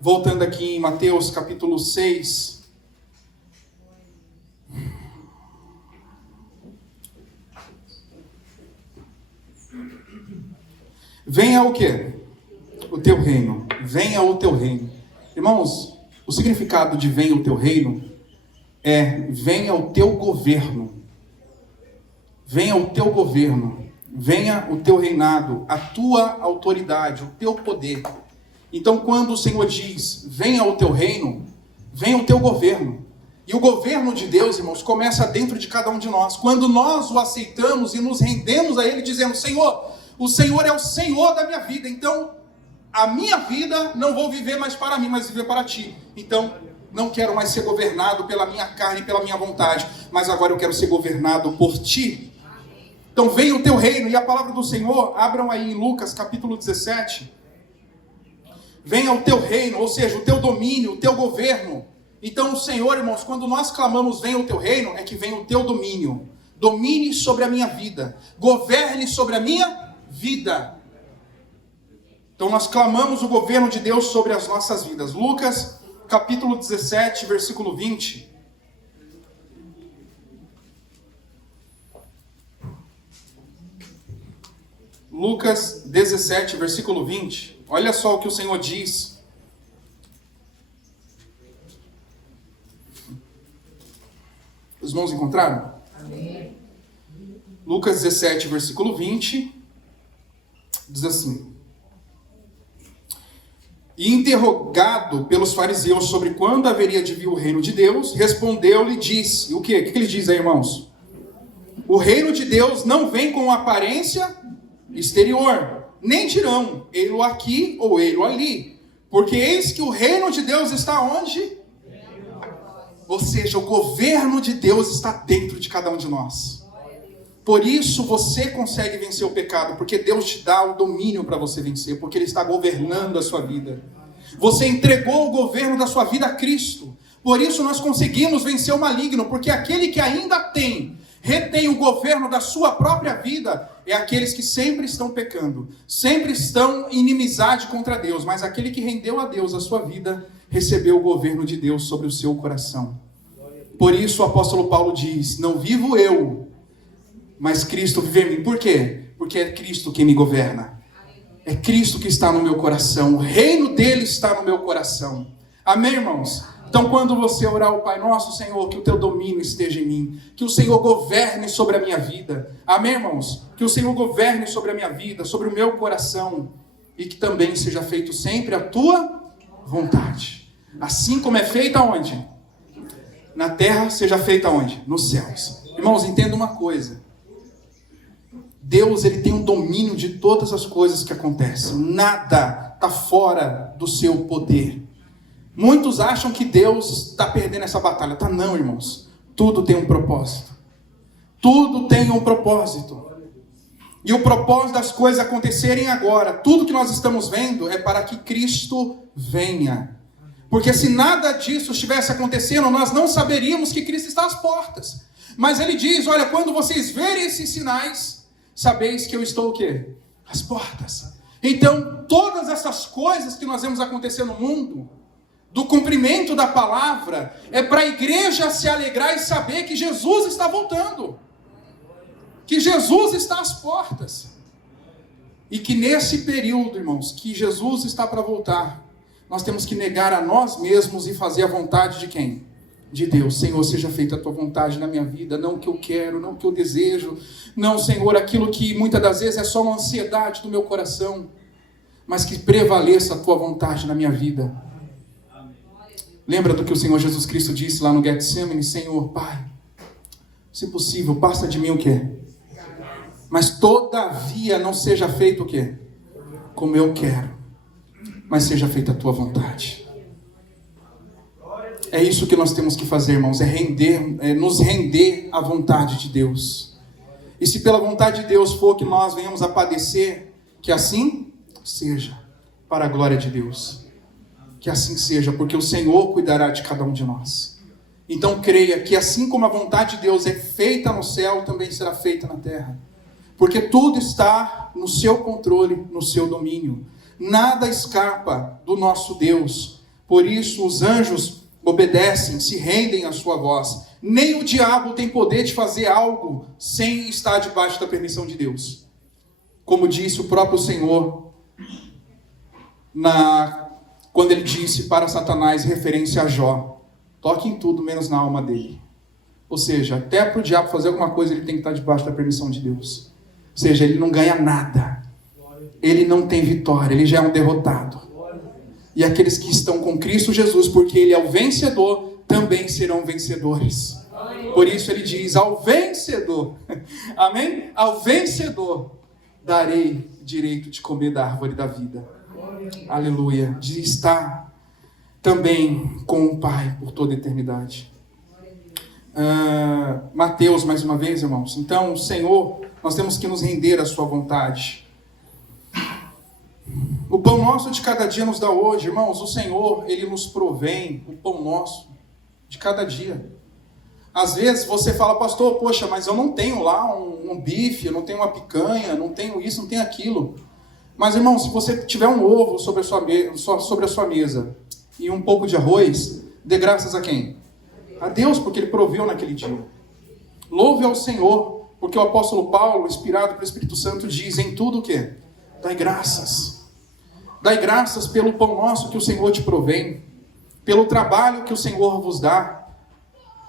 Voltando aqui em Mateus capítulo 6. Venha o quê? O teu reino. Venha o teu reino. Irmãos, o significado de venha o teu reino é venha o teu governo. Venha o teu governo. Venha o teu reinado, a tua autoridade, o teu poder. Então, quando o Senhor diz, venha o teu reino, venha o teu governo. E o governo de Deus, irmãos, começa dentro de cada um de nós. Quando nós o aceitamos e nos rendemos a Ele, dizendo, Senhor, o Senhor é o Senhor da minha vida. Então, a minha vida não vou viver mais para mim, mas viver para Ti. Então, não quero mais ser governado pela minha carne, pela minha vontade, mas agora eu quero ser governado por Ti. Então venha o teu reino, e a palavra do Senhor, abram aí em Lucas capítulo 17, venha o teu reino, ou seja, o teu domínio, o teu governo. Então o Senhor, irmãos, quando nós clamamos venha o teu reino, é que vem o teu domínio, domine sobre a minha vida, governe sobre a minha vida. Então nós clamamos o governo de Deus sobre as nossas vidas. Lucas capítulo 17, versículo 20. Lucas 17, versículo 20. Olha só o que o Senhor diz. Os irmãos encontraram? Amém. Lucas 17, versículo 20. Diz assim. E interrogado pelos fariseus sobre quando haveria de vir o reino de Deus, respondeu-lhe e disse. O quê? O que ele diz aí, irmãos? O reino de Deus não vem com aparência exterior, nem dirão, ei-lo aqui ou ei-lo ali, porque eis que o reino de Deus está onde? Ou seja, o governo de Deus está dentro de cada um de nós. Por isso você consegue vencer o pecado, porque Deus te dá o domínio para você vencer, porque Ele está governando a sua vida. Você entregou o governo da sua vida a Cristo. Por isso nós conseguimos vencer o maligno, porque aquele que ainda retém o governo da sua própria vida, é aqueles que sempre estão pecando, sempre estão em inimizade contra Deus, mas aquele que rendeu a Deus a sua vida, recebeu o governo de Deus sobre o seu coração. Por isso o apóstolo Paulo diz, não vivo eu, mas Cristo vive em mim. Por quê? Porque é Cristo quem me governa. É Cristo que está no meu coração, o reino dele está no meu coração. Amém, irmãos? Então, quando você orar ao Pai Nosso, Senhor, que o teu domínio esteja em mim, que o Senhor governe sobre a minha vida. Amém, irmãos? Que o Senhor governe sobre a minha vida, sobre o meu coração, e que também seja feito sempre a tua vontade. Assim como é feita onde? Na terra, seja feita onde? Nos céus. Irmãos, entenda uma coisa. Deus, Ele tem um domínio de todas as coisas que acontecem. Nada está fora do seu poder. Muitos acham que Deus está perdendo essa batalha. Tá não, irmãos. Tudo tem um propósito. Tudo tem um propósito. E o propósito das coisas acontecerem agora, tudo que nós estamos vendo é para que Cristo venha. Porque se nada disso estivesse acontecendo, nós não saberíamos que Cristo está às portas. Mas Ele diz, olha, quando vocês verem esses sinais, sabeis que eu estou o quê? Às portas. Então, todas essas coisas que nós vemos acontecer no mundo, do cumprimento da palavra, é para a igreja se alegrar e saber que Jesus está voltando. Que Jesus está às portas. E que nesse período, irmãos, que Jesus está para voltar, nós temos que negar a nós mesmos e fazer a vontade de quem? de Deus. Senhor, seja feita a tua vontade na minha vida, não o que eu quero, não o que eu desejo, não, Senhor, aquilo que muitas das vezes é só uma ansiedade do meu coração, mas que prevaleça a tua vontade na minha vida. Lembra do que o Senhor Jesus Cristo disse lá no Getsemane? Senhor, Pai, se possível, passa de mim o quê? Mas todavia não seja feito o quê? Como eu quero, mas seja feita a tua vontade. É isso que nós temos que fazer, irmãos, é nos render à vontade de Deus. E se pela vontade de Deus for que nós venhamos a padecer, que assim seja, para a glória de Deus. Que assim seja, porque o Senhor cuidará de cada um de nós. Então creia que assim como a vontade de Deus é feita no céu, também será feita na terra. Porque tudo está no seu controle, no seu domínio. Nada escapa do nosso Deus. Por isso os anjos obedecem, se rendem à sua voz. Nem o diabo tem poder de fazer algo sem estar debaixo da permissão de Deus. Como disse o próprio Senhor, quando ele disse para Satanás, referência a Jó, toque em tudo menos na alma dele. Ou seja, até para o diabo fazer alguma coisa, ele tem que estar debaixo da permissão de Deus. Ou seja, ele não ganha nada. Ele não tem vitória, ele já é um derrotado. E aqueles que estão com Cristo Jesus, porque ele é o vencedor, também serão vencedores. Por isso ele diz, ao vencedor, amém? Ao vencedor darei direito de comer da árvore da vida. Aleluia. De estar também com o Pai por toda a eternidade. Mateus, mais uma vez, irmãos. Então, o Senhor, nós temos que nos render à sua vontade. O pão nosso de cada dia nos dá hoje, irmãos. O Senhor, Ele nos provém o pão nosso de cada dia. Às vezes você fala, pastor, poxa, mas eu não tenho lá um bife, eu não tenho uma picanha, não tenho isso, não tenho aquilo. Mas, irmão, se você tiver um ovo sobre a sua mesa e um pouco de arroz, dê graças a quem? A Deus, porque Ele proveu naquele dia. Louve ao Senhor, porque o apóstolo Paulo, inspirado pelo Espírito Santo, diz em tudo o quê? Dai graças. Dai graças pelo pão nosso que o Senhor te provém, pelo trabalho que o Senhor vos dá.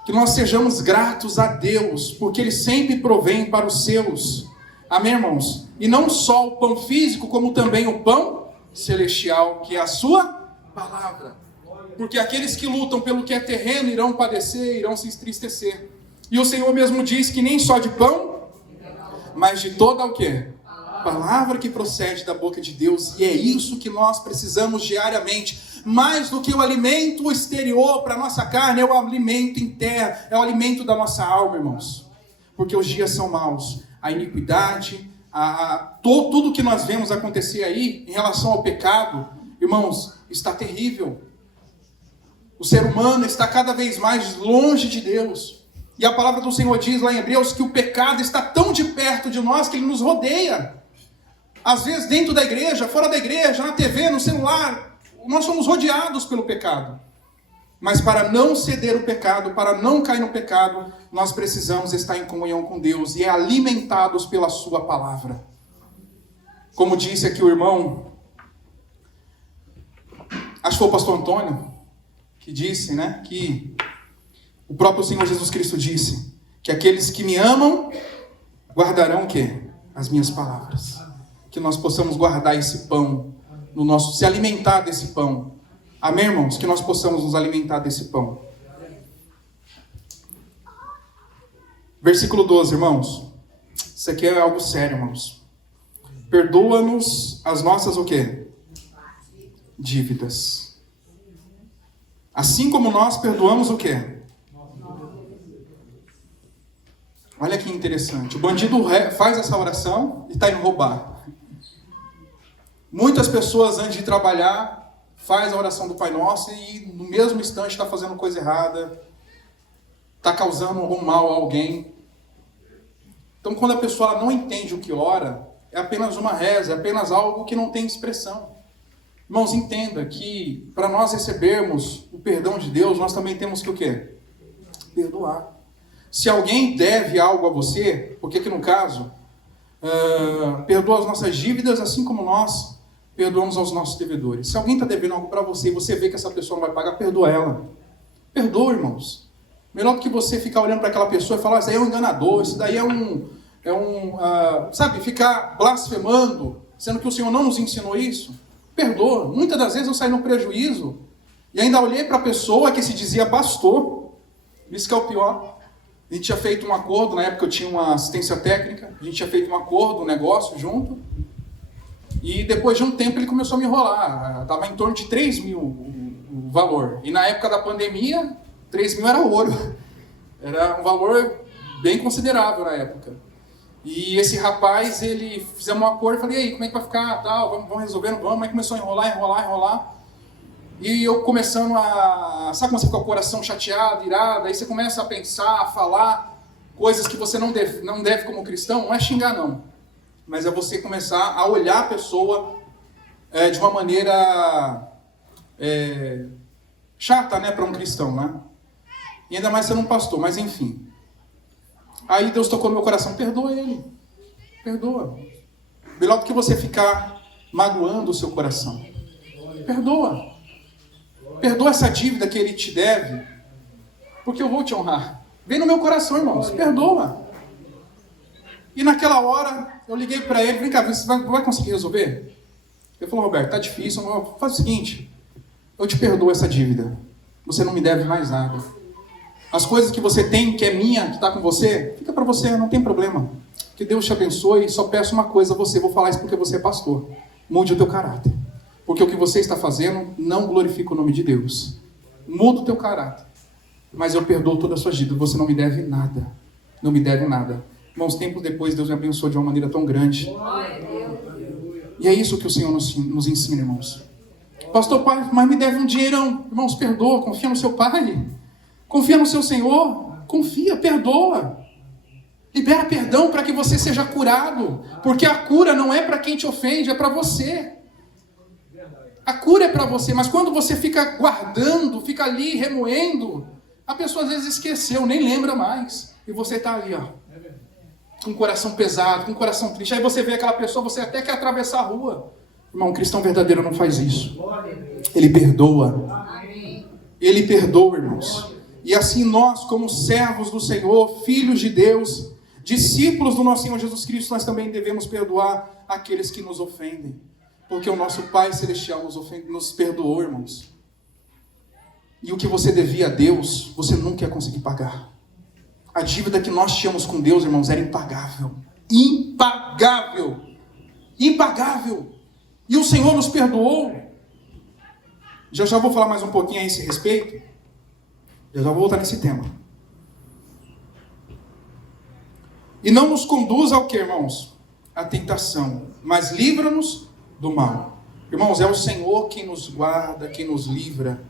Que nós sejamos gratos a Deus, porque Ele sempre provém para os seus. Amém, irmãos? E não só o pão físico, como também o pão celestial, que é a sua palavra. Porque aqueles que lutam pelo que é terreno irão padecer, irão se entristecer. E o Senhor mesmo diz que nem só de pão, mas de toda o quê? Palavra que procede da boca de Deus. E é isso que nós precisamos diariamente. Mais do que o alimento exterior para a nossa carne, é o alimento interno, é o alimento da nossa alma, irmãos. Porque os dias são maus. A iniquidade, tudo que nós vemos acontecer aí em relação ao pecado, irmãos, está terrível. O ser humano está cada vez mais longe de Deus. E a palavra do Senhor diz lá em Hebreus que o pecado está tão de perto de nós que ele nos rodeia. Às vezes dentro da igreja, fora da igreja, na TV, no celular, nós somos rodeados pelo pecado. Mas para não ceder o pecado, para não cair no pecado, nós precisamos estar em comunhão com Deus e alimentados pela sua palavra. Como disse aqui o irmão, acho que foi o pastor Antônio, que disse, né, que o próprio Senhor Jesus Cristo disse que aqueles que me amam guardarão o quê? As minhas palavras. Que nós possamos guardar esse pão no nosso, se alimentar desse pão. Amém, irmãos? Que nós possamos nos alimentar desse pão. Versículo 12, irmãos. Isso aqui é algo sério, irmãos. Perdoa-nos as nossas o quê? Dívidas. Assim como nós perdoamos o quê? Olha que interessante. O bandido faz essa oração e está indo roubar. Muitas pessoas, antes de trabalhar, faz a oração do Pai Nosso e no mesmo instante está fazendo coisa errada, está causando algum mal a alguém. Então, quando a pessoa não entende o que ora, é apenas uma reza, é apenas algo que não tem expressão. Irmãos, entenda que para nós recebermos o perdão de Deus, nós também temos que o quê? Perdoar. Se alguém deve algo a você, porque que no caso, perdoa as nossas dívidas, assim como nós perdoamos aos nossos devedores. Se alguém está devendo algo para você e você vê que essa pessoa não vai pagar, perdoa ela. Perdoa, irmãos. Melhor do que você ficar olhando para aquela pessoa e falar, isso daí é um enganador, isso daí sabe, ficar blasfemando, sendo que o Senhor não nos ensinou isso. Perdoa. Muitas das vezes eu saí no prejuízo e ainda olhei para a pessoa que se dizia pastor. Isso que é o pior. A gente tinha feito um acordo, na época eu tinha uma assistência técnica, a gente tinha feito um acordo, um negócio junto, e depois de um tempo ele começou a me enrolar, estava em torno de 3 mil o valor, e na época da pandemia, 3 mil era ouro, era um valor bem considerável na época. E esse rapaz, ele fizemos um acordo, eu falei, e aí, como é que vai ficar, tal, vamos resolvendo, vamos, aí começou a enrolar, e eu começando sabe quando você fica com o coração chateado, irado, aí você começa a pensar, a falar coisas que você não deve como cristão, não é xingar não, mas é você começar a olhar a pessoa de uma maneira chata, né, para um cristão, né? E ainda mais sendo um pastor, mas enfim. Aí Deus tocou no meu coração, perdoa ele, perdoa. Melhor do que você ficar magoando o seu coração. Perdoa. Perdoa essa dívida que ele te deve, porque eu vou te honrar. Vem no meu coração, irmãos, perdoa. E naquela hora, eu liguei para ele, vem cá, você vai conseguir resolver? Ele falou, Roberto, tá difícil, faz o seguinte, eu te perdoo essa dívida, você não me deve mais nada. As coisas que você tem, que é minha, que está com você, fica para você, não tem problema. Que Deus te abençoe, só peço uma coisa a você, vou falar isso porque você é pastor. Mude o teu caráter. Porque o que você está fazendo não glorifica o nome de Deus. Muda o teu caráter. Mas eu perdoo toda a sua dívida. Você não me deve nada. Não me deve nada. Irmãos, tempos depois, Deus me abençoou de uma maneira tão grande. E é isso que o Senhor nos ensina, irmãos. Pastor, pai, mas me deve um dinheirão. Irmãos, perdoa. Confia no seu pai. Confia no seu Senhor. Confia, perdoa. Libera perdão para que você seja curado. Porque a cura não é para quem te ofende, é para você. A cura é para você, mas quando você fica guardando, fica ali remoendo, a pessoa às vezes esqueceu, nem lembra mais. E você está ali, ó, com o coração pesado, com o coração triste. Aí você vê aquela pessoa, você até quer atravessar a rua. Irmão, um cristão verdadeiro não faz isso. Ele perdoa. Ele perdoa, irmãos. E assim nós, como servos do Senhor, filhos de Deus, discípulos do nosso Senhor Jesus Cristo, nós também devemos perdoar aqueles que nos ofendem. Porque o nosso Pai Celestial nos perdoou, irmãos. E o que você devia a Deus, você nunca ia conseguir pagar. A dívida que nós tínhamos com Deus, irmãos, era impagável. Impagável. Impagável. E o Senhor nos perdoou. Já vou falar mais um pouquinho a esse respeito. Já vou voltar nesse tema. E não nos conduz ao que, irmãos? A tentação. Mas livra-nos do mal. Irmãos, é o Senhor quem nos guarda, quem nos livra.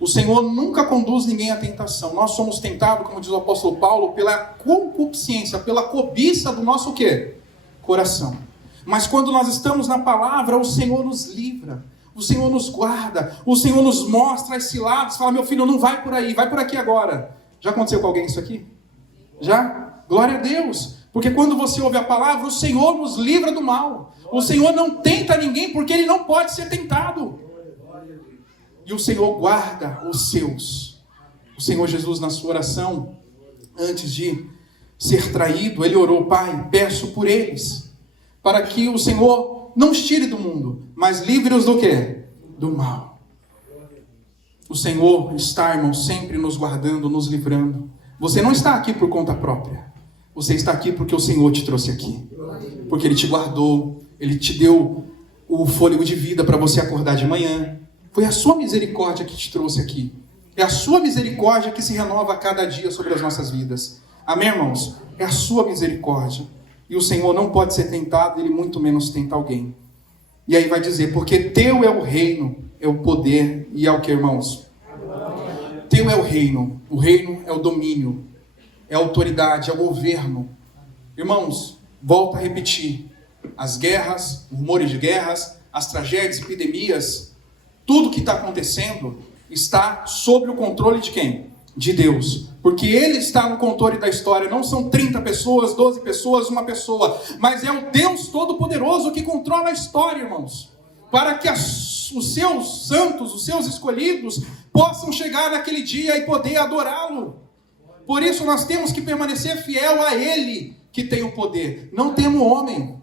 O Senhor nunca conduz ninguém à tentação. Nós somos tentados, como diz o apóstolo Paulo, pela concupiscência, pela cobiça do nosso quê? Coração. Mas quando nós estamos na palavra, o Senhor nos livra. O Senhor nos guarda. O Senhor nos mostra as ciladas. Fala, meu filho, não vai por aí, vai por aqui agora. Já aconteceu com alguém isso aqui? Já? Glória a Deus. Porque quando você ouve a palavra, o Senhor nos livra do mal. O Senhor não tenta ninguém porque Ele não pode ser tentado. E o Senhor guarda os seus. O Senhor Jesus, na sua oração, antes de ser traído, Ele orou, Pai, peço por eles, para que o Senhor não os tire do mundo, mas livre-os do quê? Do mal. O Senhor está, irmão, sempre nos guardando, nos livrando. Você não está aqui por conta própria. Você está aqui porque o Senhor te trouxe aqui. Porque Ele te guardou. Ele te deu o fôlego de vida para você acordar de manhã. Foi a sua misericórdia que te trouxe aqui. É a sua misericórdia que se renova a cada dia sobre as nossas vidas. Amém, irmãos? É a sua misericórdia. E o Senhor não pode ser tentado, Ele muito menos tenta alguém. E aí vai dizer, porque teu é o reino, é o poder e é o que, irmãos? Teu é o reino é o domínio, é a autoridade, é o governo. Irmãos, volto a repetir. As guerras, rumores de guerras, as tragédias, epidemias, tudo que está acontecendo está sob o controle de quem? De Deus. Porque Ele está no controle da história. Não são 30 pessoas, 12 pessoas, uma pessoa. Mas é o Deus Todo-Poderoso que controla a história, irmãos. Para que os seus santos, os seus escolhidos, possam chegar naquele dia e poder adorá-lo. Por isso nós temos que permanecer fiel a Ele que tem o poder. Não temo o homem.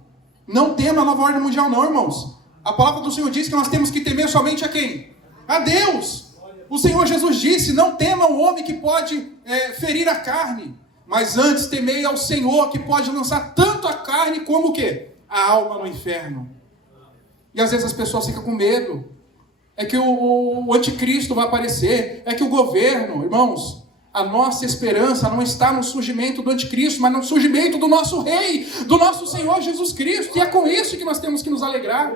Não temo a nova ordem mundial, não, irmãos. A palavra do Senhor diz que nós temos que temer somente a quem? A Deus. O Senhor Jesus disse, não tema o homem que pode ferir a carne, mas antes temei ao Senhor que pode lançar tanto a carne como o quê? A alma no inferno. E às vezes as pessoas ficam com medo. É que o anticristo vai aparecer. É que o governo, irmãos, a nossa esperança não está no surgimento do anticristo, mas no surgimento do nosso rei, do nosso Senhor Jesus Cristo. E é com isso que nós temos que nos alegrar.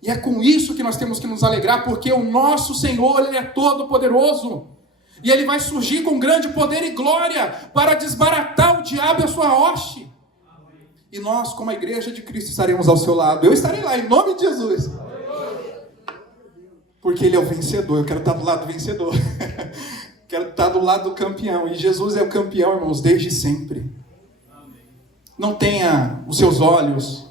E é com isso que nós temos que nos alegrar, porque o nosso Senhor, Ele é todo poderoso. E Ele vai surgir com grande poder e glória para desbaratar o diabo e a sua hoste. E nós, como a igreja de Cristo, estaremos ao seu lado. Eu estarei lá, em nome de Jesus. Porque Ele é o vencedor. Eu quero estar do lado do vencedor. Quero estar do lado do campeão. E Jesus é o campeão, irmãos, desde sempre. Não tenha os seus olhos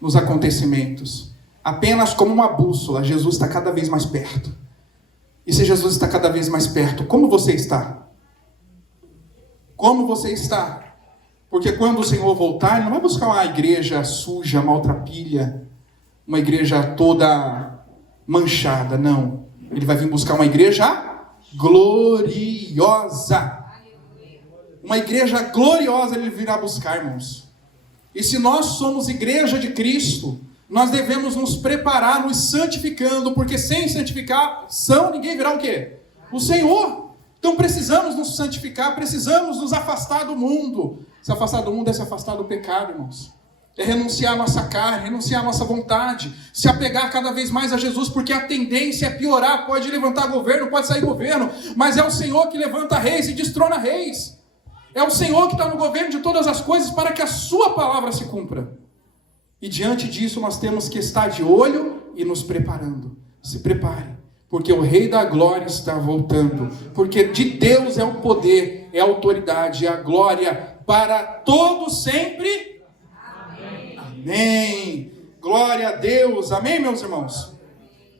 nos acontecimentos. Apenas como uma bússola. Jesus está cada vez mais perto. E se Jesus está cada vez mais perto, como você está? Como você está? Porque quando o Senhor voltar, Ele não vai buscar uma igreja suja, maltrapilha, uma igreja toda manchada, não. Ele vai vir buscar uma igreja gloriosa. Uma igreja gloriosa Ele virá buscar, irmãos. E se nós somos igreja de Cristo, nós devemos nos preparar, nos santificando, porque sem santificação ninguém virá o quê? O Senhor. Então precisamos nos santificar, precisamos nos afastar do mundo. Se afastar do mundo é se afastar do pecado, irmãos. É renunciar à nossa carne, renunciar à nossa vontade, se apegar cada vez mais a Jesus, porque a tendência é piorar. Pode levantar governo, pode sair governo, mas é o Senhor que levanta reis e destrona reis. É o Senhor que está no governo de todas as coisas para que a sua palavra se cumpra. E diante disso nós temos que estar de olho e nos preparando. Se prepare, porque o Rei da Glória está voltando. Porque de Deus é o poder, é a autoridade, é a glória para todos sempre. Amém. Amém. Glória a Deus. Amém, meus irmãos?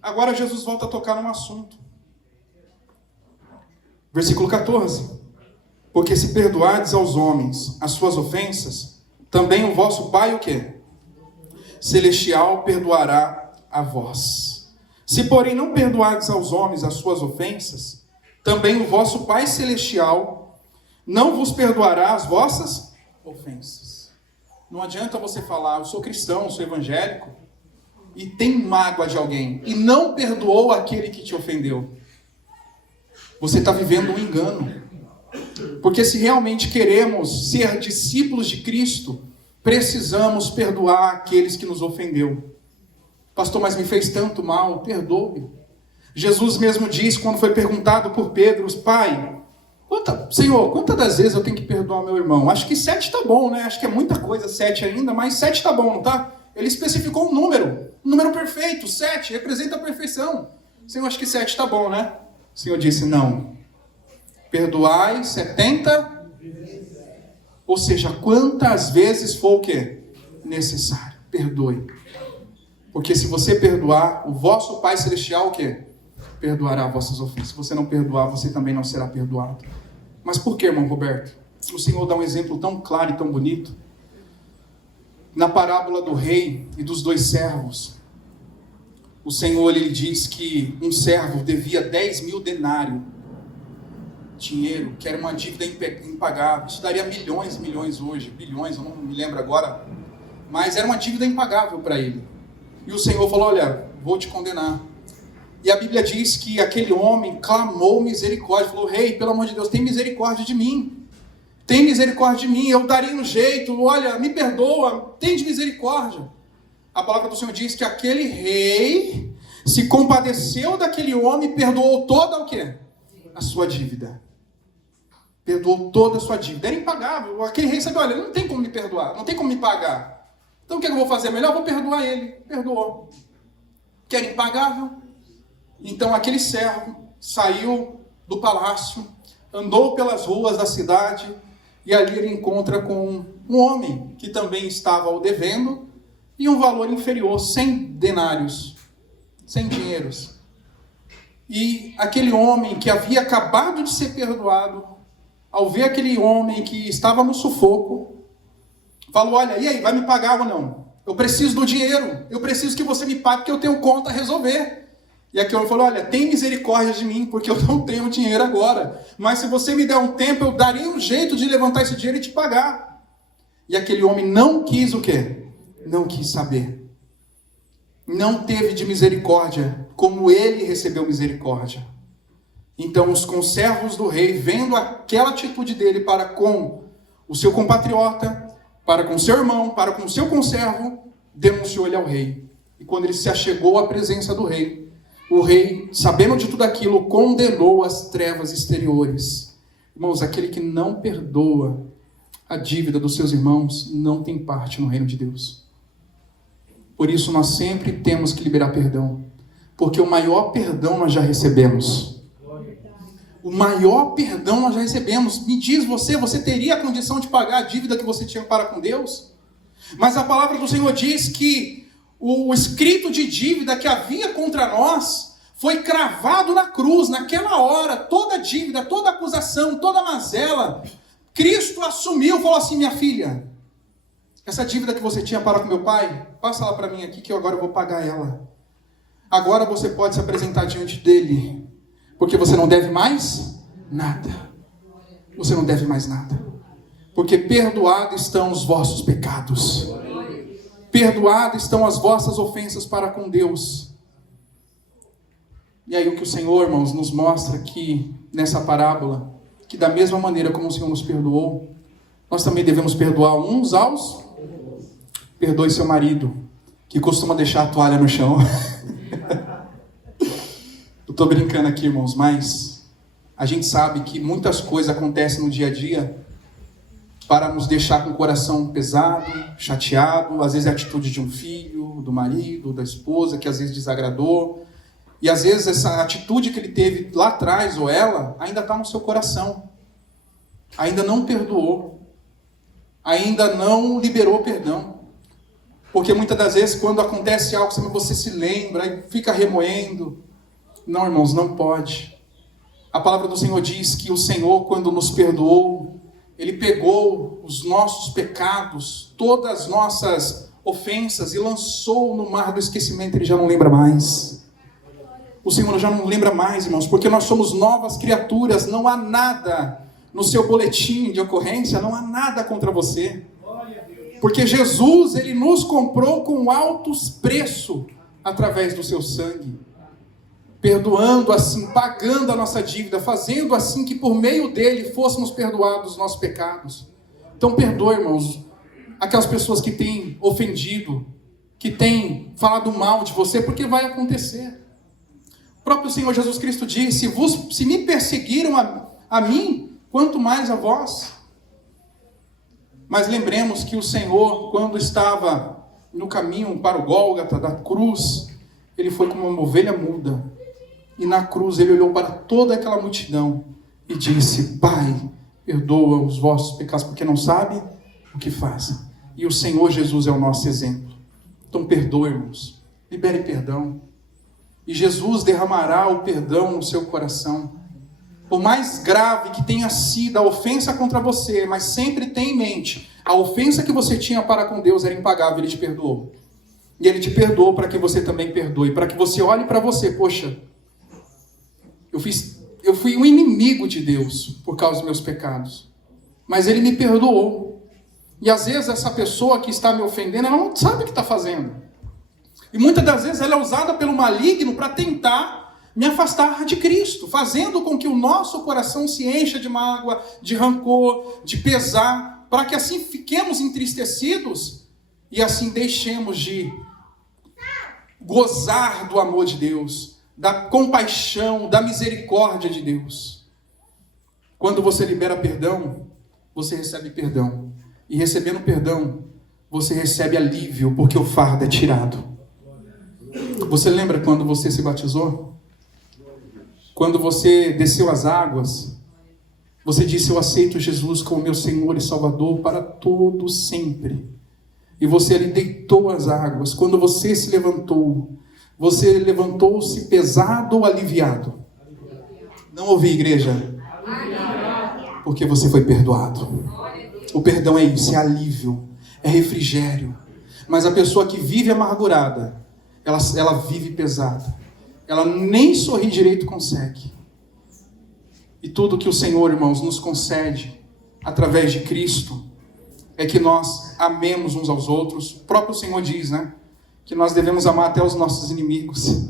Agora Jesus volta a tocar num assunto. Versículo 14. Porque se perdoardes aos homens as suas ofensas, também o vosso Pai o quê? Celestial perdoará a vós. Se porém não perdoardes aos homens as suas ofensas, também o vosso Pai Celestial não vos perdoará as vossas ofensas. Não adianta você falar, eu sou cristão, eu sou evangélico, e tem mágoa de alguém, e não perdoou aquele que te ofendeu. Você está vivendo um engano. Porque se realmente queremos ser discípulos de Cristo, precisamos perdoar aqueles que nos ofendeu. Pastor, mas me fez tanto mal, perdoe. Jesus mesmo disse, quando foi perguntado por Pedro, Pai, Senhor, quantas das vezes eu tenho que perdoar meu irmão? Acho que 7 tá bom, né? Acho que é muita coisa, 7 ainda, mas 7 tá bom, não tá? Ele especificou um número perfeito, 7, representa a perfeição. Senhor, acho que 7 tá bom, né? O Senhor disse, não. Perdoai 70, ou seja, quantas vezes for o quê? Necessário. Perdoe. Porque se você perdoar, o vosso Pai Celestial o quê? Perdoará vossas ofensas. Se você não perdoar, você também não será perdoado. Mas por que, irmão Roberto? O Senhor dá um exemplo tão claro e tão bonito. Na parábola do rei e dos 2 servos, o Senhor ele diz que um servo devia 10.000 denários. Dinheiro, que era uma dívida impagável. Isso daria milhões hoje, bilhões, eu não me lembro agora. Mas era uma dívida impagável para ele. E o Senhor falou, olha, vou te condenar. E a Bíblia diz que aquele homem clamou misericórdia, falou, rei, pelo amor de Deus, tem misericórdia de mim. Tem misericórdia de mim, eu daria um jeito, olha, me perdoa, tem de misericórdia. A palavra do Senhor diz que aquele rei se compadeceu daquele homem e perdoou toda o quê? A sua dívida. Perdoou toda a sua dívida. Era impagável. Aquele rei sabia, olha, não tem como me perdoar, não tem como me pagar. Então o que eu vou fazer? Melhor eu vou perdoar ele. Perdoou. Que era impagável. Então aquele servo saiu do palácio, andou pelas ruas da cidade, e ali ele encontra com um homem que também estava o devendo, e um valor inferior, 100 denários, 100 dinheiros. E aquele homem que havia acabado de ser perdoado, ao ver aquele homem que estava no sufoco, falou: olha, e aí, vai me pagar ou não? Eu preciso do dinheiro, eu preciso que você me pague porque eu tenho conta a resolver. E aquele homem falou: olha, tem misericórdia de mim, porque eu não tenho dinheiro agora. Mas se você me der um tempo, eu darei um jeito de levantar esse dinheiro e te pagar. E aquele homem não quis o quê? Não quis saber. Não teve de misericórdia, como ele recebeu misericórdia. Então os conservos do rei, vendo aquela atitude dele para com o seu compatriota, para com seu irmão, para com seu conservo, denunciou ele ao rei. E quando ele se achegou à presença do rei, o rei, sabendo de tudo aquilo, condenou as trevas exteriores. Irmãos, aquele que não perdoa a dívida dos seus irmãos não tem parte no reino de Deus. Por isso nós sempre temos que liberar perdão, porque o maior perdão nós já recebemos. O maior perdão nós já recebemos. Me diz você teria a condição de pagar a dívida que você tinha para com Deus? Mas a palavra do Senhor diz que o escrito de dívida que havia contra nós foi cravado na cruz. Naquela hora, toda dívida, toda acusação, toda mazela, Cristo assumiu, falou assim: minha filha, essa dívida que você tinha para com meu pai, passa ela para mim aqui que agora eu vou pagar ela. Agora você pode se apresentar diante dele, porque você não deve mais nada. Você não deve mais nada. Porque perdoados estão os vossos pecados. Perdoadas estão as vossas ofensas para com Deus. E aí o que o Senhor, irmãos, nos mostra aqui nessa parábola, que da mesma maneira como o Senhor nos perdoou, nós também devemos perdoar uns aos. Perdoe seu marido, que costuma deixar a toalha no chão. Eu estou brincando aqui, irmãos, mas a gente sabe que muitas coisas acontecem no dia a dia para nos deixar com o coração pesado, chateado. Às vezes é a atitude de um filho, do marido, da esposa, que às vezes desagradou. E às vezes essa atitude que ele teve lá atrás, ou ela, ainda está no seu coração. Ainda não perdoou. Ainda não liberou perdão. Porque muitas das vezes, quando acontece algo, você se lembra e fica remoendo. Não, irmãos, não pode. A palavra do Senhor diz que o Senhor, quando nos perdoou, Ele pegou os nossos pecados, todas as nossas ofensas, e lançou no mar do esquecimento. Ele já não lembra mais. O Senhor já não lembra mais, irmãos, porque nós somos novas criaturas. Não há nada no seu boletim de ocorrência, não há nada contra você. Porque Jesus, Ele nos comprou com alto preço através do seu sangue. Perdoando assim, pagando a nossa dívida, fazendo assim que por meio dele fôssemos perdoados os nossos pecados. Então perdoe, irmãos, aquelas pessoas que têm ofendido, que têm falado mal de você, porque vai acontecer. O próprio Senhor Jesus Cristo disse: se me perseguiram a mim, quanto mais a vós. Mas lembremos que o Senhor, quando estava no caminho para o Gólgota da cruz, Ele foi como uma ovelha muda. E na cruz Ele olhou para toda aquela multidão e disse: Pai, perdoa os vossos pecados, porque não sabem o que fazem. E o Senhor Jesus é o nosso exemplo. Então perdoe, irmãos. Libere perdão. E Jesus derramará o perdão no seu coração. Por mais grave que tenha sido a ofensa contra você, mas sempre tenha em mente, a ofensa que você tinha para com Deus era impagável. Ele te perdoou. E Ele te perdoou para que você também perdoe. Para que você olhe para você: poxa, eu fui um inimigo de Deus por causa dos meus pecados. Mas Ele me perdoou. E às vezes essa pessoa que está me ofendendo, ela não sabe o que está fazendo. E muitas das vezes ela é usada pelo maligno para tentar me afastar de Cristo, fazendo com que o nosso coração se encha de mágoa, de rancor, de pesar, para que assim fiquemos entristecidos e assim deixemos de gozar do amor de Deus, da compaixão, da misericórdia de Deus. Quando você libera perdão, você recebe perdão. E recebendo perdão, você recebe alívio, porque o fardo é tirado. Você lembra quando você se batizou? Quando você desceu as águas, você disse: eu aceito Jesus como meu Senhor e Salvador para todo sempre. E você ali deitou as águas. Quando você se levantou, você levantou-se pesado ou aliviado? Não ouvi, igreja? Porque você foi perdoado. O perdão é isso, é alívio, é refrigério. Mas a pessoa que vive amargurada, ela vive pesada. Ela nem sorrir direito consegue. E tudo que o Senhor, irmãos, nos concede através de Cristo é que nós amemos uns aos outros. O próprio Senhor diz, né? Que nós devemos amar até os nossos inimigos.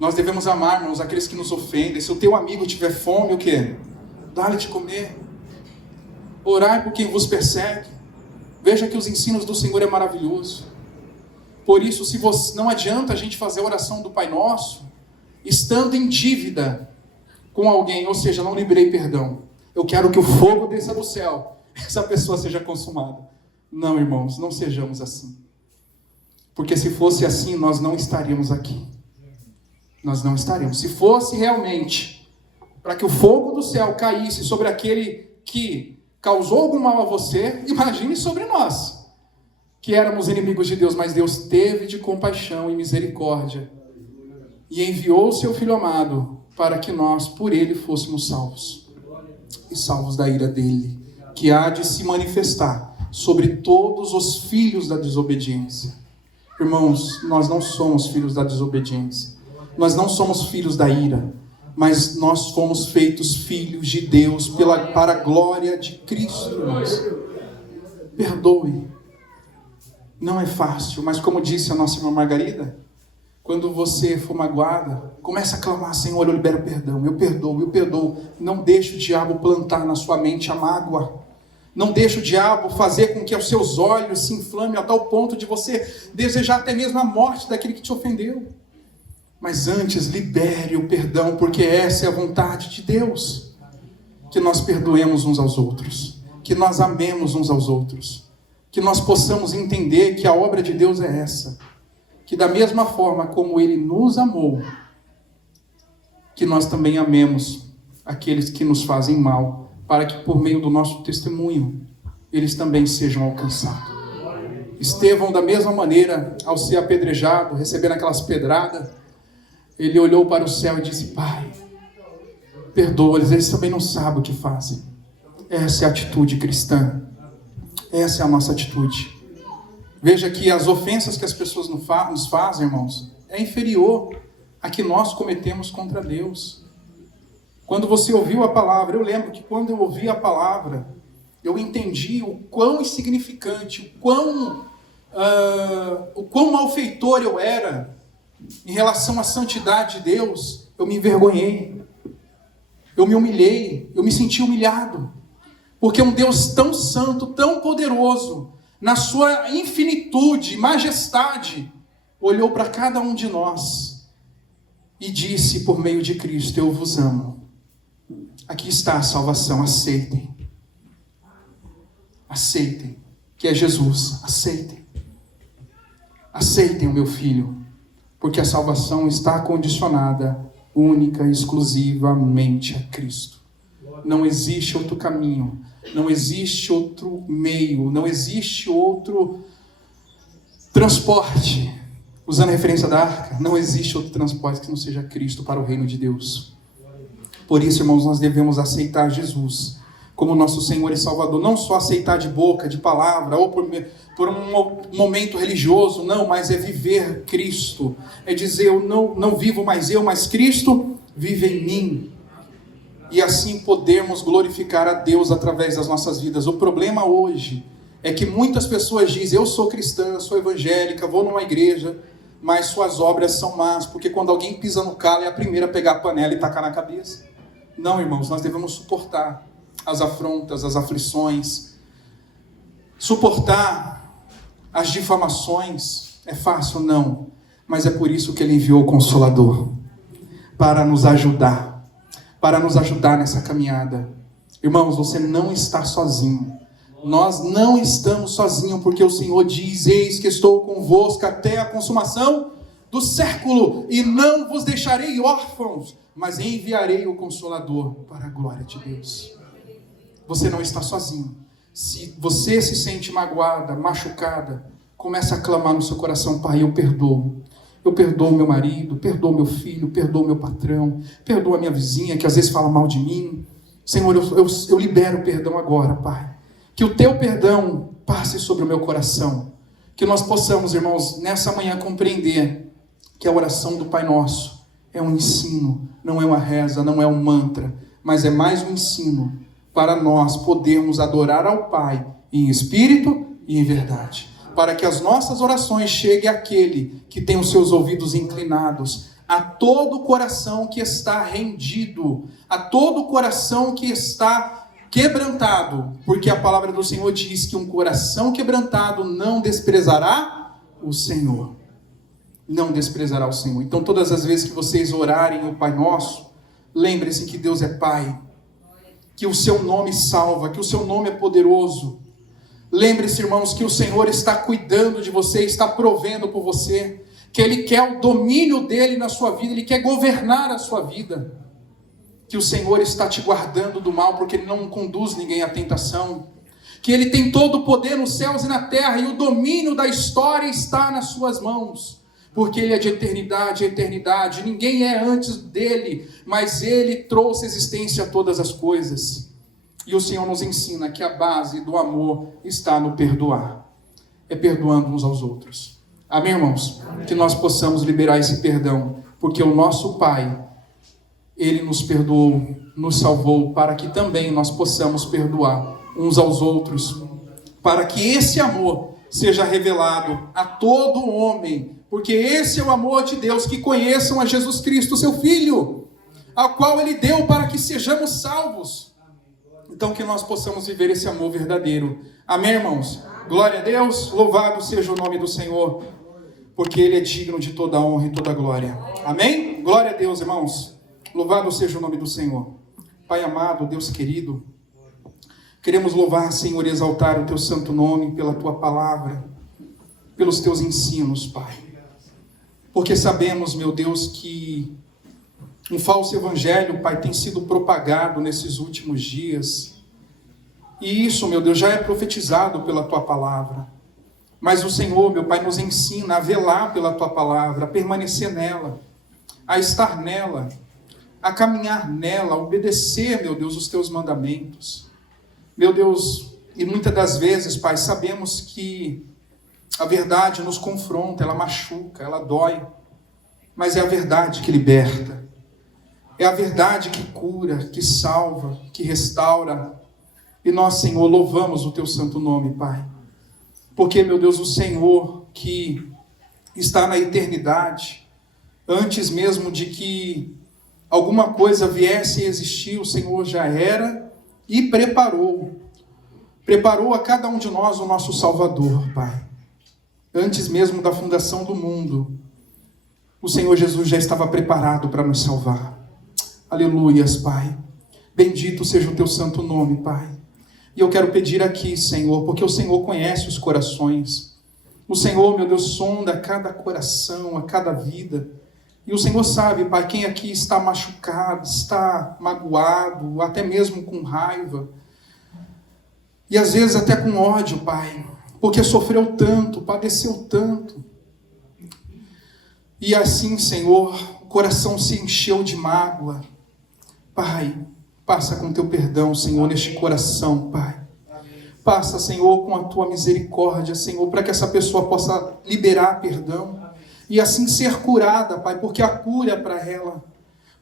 Nós devemos amar, irmãos, aqueles que nos ofendem. Se o teu amigo tiver fome, o quê? Dá-lhe de comer. Orai por quem vos persegue. Veja que os ensinos do Senhor é maravilhoso. Por isso, se você, não adianta a gente fazer a oração do Pai Nosso estando em dívida com alguém, ou seja, não liberei perdão. Eu quero que o fogo desça do céu, essa pessoa seja consumada. Não, irmãos, não sejamos assim. Porque se fosse assim, nós não estaríamos aqui. Nós não estaríamos. Se fosse realmente para que o fogo do céu caísse sobre aquele que causou algum mal a você, imagine sobre nós, que éramos inimigos de Deus, mas Deus teve de compaixão e misericórdia e enviou o seu Filho amado para que nós, por ele, fôssemos salvos. E salvos da ira dele, que há de se manifestar sobre todos os filhos da desobediência. Irmãos, nós não somos filhos da desobediência. Nós não somos filhos da ira, mas nós fomos feitos filhos de Deus para a glória de Cristo, irmãos. Perdoe. Não é fácil, mas como disse a nossa irmã Margarida, quando você for magoada, comece a clamar: Senhor, eu libero perdão, eu perdoo, eu perdoo. Não deixe o diabo plantar na sua mente a mágoa. Não deixe o diabo fazer com que os seus olhos se inflamem a tal ponto de você desejar até mesmo a morte daquele que te ofendeu. Mas antes, libere o perdão, porque essa é a vontade de Deus. Que nós perdoemos uns aos outros, que nós amemos uns aos outros, que nós possamos entender que a obra de Deus é essa. Que da mesma forma como Ele nos amou, que nós também amemos aqueles que nos fazem mal, para que por meio do nosso testemunho, eles também sejam alcançados. Estevão, da mesma maneira, ao ser apedrejado, recebendo aquelas pedradas, ele olhou para o céu e disse: Pai, perdoa-lhes, eles também não sabem o que fazem. Essa é a atitude cristã. Essa é a nossa atitude. Veja que as ofensas que as pessoas nos fazem, irmãos, é inferior a que nós cometemos contra Deus. Quando você ouviu a palavra, eu lembro que quando eu ouvi a palavra, eu entendi o quão insignificante, o quão malfeitor eu era em relação à santidade de Deus. Eu me envergonhei, eu me humilhei, eu me senti humilhado, porque um Deus tão santo, tão poderoso, na sua infinitude, majestade, olhou para cada um de nós e disse por meio de Cristo: eu vos amo. Aqui está a salvação, aceitem. Aceitem, que é Jesus, aceitem. Aceitem o meu filho, porque a salvação está condicionada única e exclusivamente a Cristo. Não existe outro caminho, não existe outro meio, não existe outro transporte. Usando a referência da arca, não existe outro transporte que não seja Cristo para o reino de Deus. Por isso, irmãos, nós devemos aceitar Jesus como nosso Senhor e Salvador. Não só aceitar de boca, de palavra, ou por um momento religioso, não, mas é viver Cristo. É dizer: eu não vivo mais eu, mas Cristo vive em mim. E assim podermos glorificar a Deus através das nossas vidas. O problema hoje é que muitas pessoas dizem: eu sou cristã, sou evangélica, vou numa igreja, mas suas obras são más, porque quando alguém pisa no calo é a primeira a pegar a panela e tacar na cabeça. Não, irmãos, nós devemos suportar as afrontas, as aflições, suportar as difamações. É fácil? Não, mas é por isso que Ele enviou o Consolador, para nos ajudar nessa caminhada. Irmãos, você não está sozinho. Nós não estamos sozinhos, porque o Senhor diz: eis que estou convosco até a consumação do século, e não vos deixarei órfãos, mas enviarei o Consolador para a glória de Deus. Você não está sozinho. Se você se sente magoada, machucada, comece a clamar no seu coração: Pai, eu perdoo. Eu perdoo meu marido, perdoo meu filho, perdoo meu patrão, perdoo a minha vizinha que às vezes fala mal de mim. Senhor, eu libero o perdão agora, Pai. Que o teu perdão passe sobre o meu coração. Que nós possamos, irmãos, nessa manhã compreender que a oração do Pai Nosso é um ensino, não é uma reza, não é um mantra, mas é mais um ensino para nós podermos adorar ao Pai em espírito e em verdade. Para que as nossas orações cheguem àquele que tem os seus ouvidos inclinados, a todo coração que está rendido, a todo coração que está quebrantado, porque a palavra do Senhor diz que um coração quebrantado não desprezará o Senhor. Não desprezará o Senhor. Então todas as vezes que vocês orarem o Pai Nosso, lembrem-se que Deus é Pai, que o seu nome salva, que o seu nome é poderoso. Lembre-se, irmãos, que o Senhor está cuidando de você, está provendo por você, que Ele quer o domínio dEle na sua vida, Ele quer governar a sua vida, que o Senhor está te guardando do mal, porque Ele não conduz ninguém à tentação, que Ele tem todo o poder nos céus e na terra, e o domínio da história está nas suas mãos, porque Ele é de eternidade a eternidade, ninguém é antes dEle, mas Ele trouxe existência a todas as coisas. E o Senhor nos ensina que a base do amor está no perdoar. É perdoando uns aos outros. Amém, irmãos? Amém. Que nós possamos liberar esse perdão. Porque o nosso Pai, Ele nos perdoou, nos salvou, para que também nós possamos perdoar uns aos outros. Para que esse amor seja revelado a todo homem. Porque esse é o amor de Deus, que conheçam a Jesus Cristo, seu Filho, ao qual Ele deu para que sejamos salvos. Então que nós possamos viver esse amor verdadeiro. Amém, irmãos? Glória a Deus, louvado seja o nome do Senhor, porque Ele é digno de toda a honra e toda a glória. Amém? Glória a Deus, irmãos. Louvado seja o nome do Senhor. Pai amado, Deus querido, queremos louvar, Senhor, e exaltar o Teu santo nome pela Tua palavra, pelos Teus ensinos, Pai. Porque sabemos, meu Deus, que um falso evangelho, Pai, tem sido propagado nesses últimos dias. E isso, meu Deus, já é profetizado pela Tua palavra. Mas o Senhor, meu Pai, nos ensina a velar pela Tua palavra, a permanecer nela, a estar nela, a caminhar nela, a obedecer, meu Deus, os Teus mandamentos. Meu Deus, e muitas das vezes, Pai, sabemos que a verdade nos confronta, ela machuca, ela dói. Mas é a verdade que liberta. É a verdade que cura, que salva, que restaura. E nós, Senhor, louvamos o Teu santo nome, Pai. Porque, meu Deus, o Senhor que está na eternidade, antes mesmo de que alguma coisa viesse a existir, o Senhor já era e preparou. Preparou a cada um de nós o nosso Salvador, Pai. Antes mesmo da fundação do mundo, o Senhor Jesus já estava preparado para nos salvar. Aleluias, Pai. Bendito seja o Teu santo nome, Pai. E eu quero pedir aqui, Senhor, porque o Senhor conhece os corações. O Senhor, meu Deus, sonda cada coração, a cada vida. E o Senhor sabe, Pai, quem aqui está machucado, está magoado, até mesmo com raiva. E às vezes até com ódio, Pai, porque sofreu tanto, padeceu tanto. E assim, Senhor, o coração se encheu de mágoa. Pai, passa com Teu perdão, Senhor, neste coração, Pai. Passa, Senhor, com a Tua misericórdia, Senhor, para que essa pessoa possa liberar perdão e assim ser curada, Pai, porque a cura é para ela.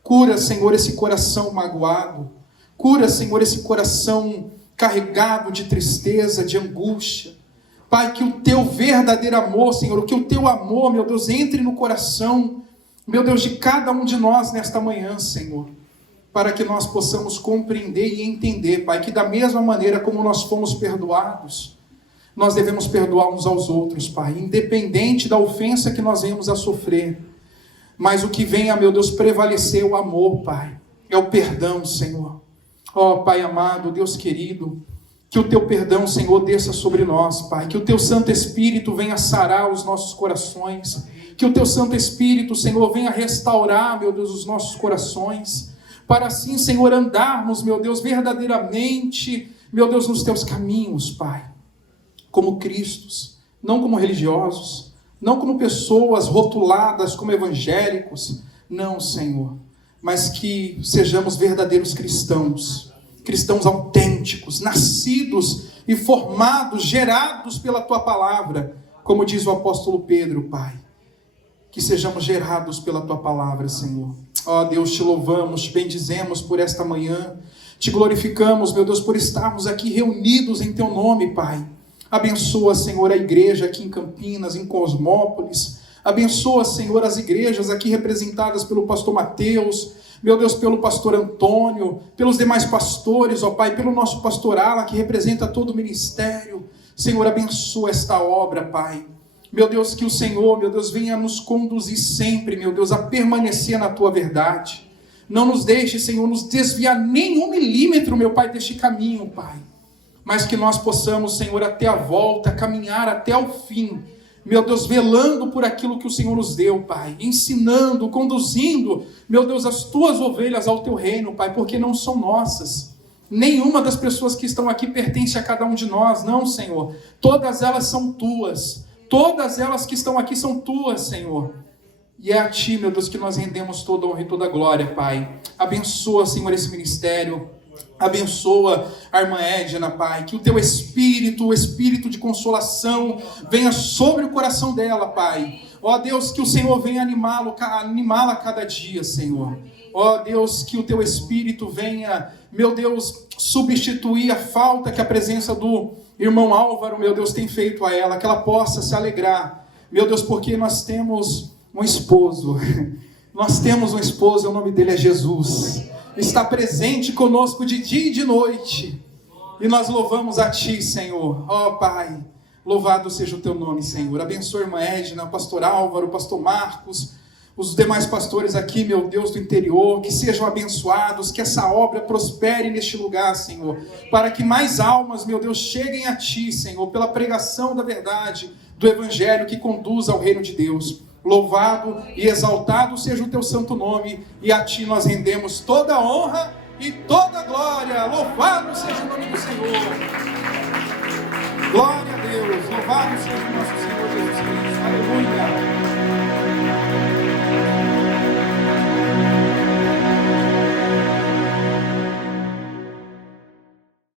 Cura, Senhor, esse coração magoado. Cura, Senhor, esse coração carregado de tristeza, de angústia. Pai, que o Teu verdadeiro amor, Senhor, que o Teu amor, meu Deus, entre no coração, meu Deus, de cada um de nós nesta manhã, Senhor, para que nós possamos compreender e entender, Pai, que da mesma maneira como nós fomos perdoados, nós devemos perdoar uns aos outros, Pai, independente da ofensa que nós venhamos a sofrer. Mas o que venha, meu Deus, prevalecer é o amor, Pai, é o perdão, Senhor. Ó, Pai amado, Deus querido, que o Teu perdão, Senhor, desça sobre nós, Pai. Que o Teu Santo Espírito venha sarar os nossos corações. Que o Teu Santo Espírito, Senhor, venha restaurar, meu Deus, os nossos corações. Para assim, Senhor, andarmos, meu Deus, verdadeiramente, meu Deus, nos Teus caminhos, Pai. Como Cristos, não como religiosos, não como pessoas rotuladas como evangélicos, não, Senhor, mas que sejamos verdadeiros cristãos, cristãos autênticos, nascidos e formados, gerados pela Tua palavra, como diz o apóstolo Pedro, Pai, que sejamos gerados pela Tua palavra, Senhor. Ó Deus, te louvamos, te bendizemos por esta manhã, te glorificamos, meu Deus, por estarmos aqui reunidos em Teu nome, Pai. Abençoa, Senhor, a igreja aqui em Campinas, em Cosmópolis. Abençoa, Senhor, as igrejas aqui representadas pelo pastor Mateus, meu Deus, pelo pastor Antônio, pelos demais pastores, ó Pai, pelo nosso pastor Alan, que representa todo o ministério. Senhor, abençoa esta obra, Pai. Meu Deus, que o Senhor, meu Deus, venha nos conduzir sempre, meu Deus, a permanecer na Tua verdade. Não nos deixe, Senhor, nos desviar nem 1 milímetro, meu Pai, deste caminho, Pai. Mas que nós possamos, Senhor, até a volta, caminhar até o fim. Meu Deus, velando por aquilo que o Senhor nos deu, Pai. Ensinando, conduzindo, meu Deus, as Tuas ovelhas ao Teu reino, Pai, porque não são nossas. Nenhuma das pessoas que estão aqui pertence a cada um de nós, não, Senhor. Todas elas são Tuas. Todas elas que estão aqui são Tuas, Senhor. E é a Ti, meu Deus, que nós rendemos toda a honra e toda a glória, Pai. Abençoa, Senhor, esse ministério. Abençoa a irmã Edna, Pai. Que o Teu Espírito, o Espírito de consolação, venha sobre o coração dela, Pai. Ó Deus, que o Senhor venha animá-la a cada dia, Senhor. Ó Deus, que o Teu Espírito venha, meu Deus, substituir a falta que a presença do irmão Álvaro, meu Deus, tem feito a ela. Que ela possa se alegrar, meu Deus, porque nós temos um esposo. Nós temos um esposo, o nome dele é Jesus. Está presente conosco de dia e de noite. E nós louvamos a Ti, Senhor. Ó Pai, louvado seja o Teu nome, Senhor. Abençoa a irmã Edna, o pastor Álvaro, o pastor Marcos, os demais pastores aqui, meu Deus, do interior, que sejam abençoados, que essa obra prospere neste lugar, Senhor, para que mais almas, meu Deus, cheguem a Ti, Senhor, pela pregação da verdade, do Evangelho que conduz ao reino de Deus. Louvado e exaltado seja o Teu santo nome, e a Ti nós rendemos toda a honra e toda a glória. Louvado seja o nome do Senhor. Glória a Deus, louvado seja o nome do Senhor.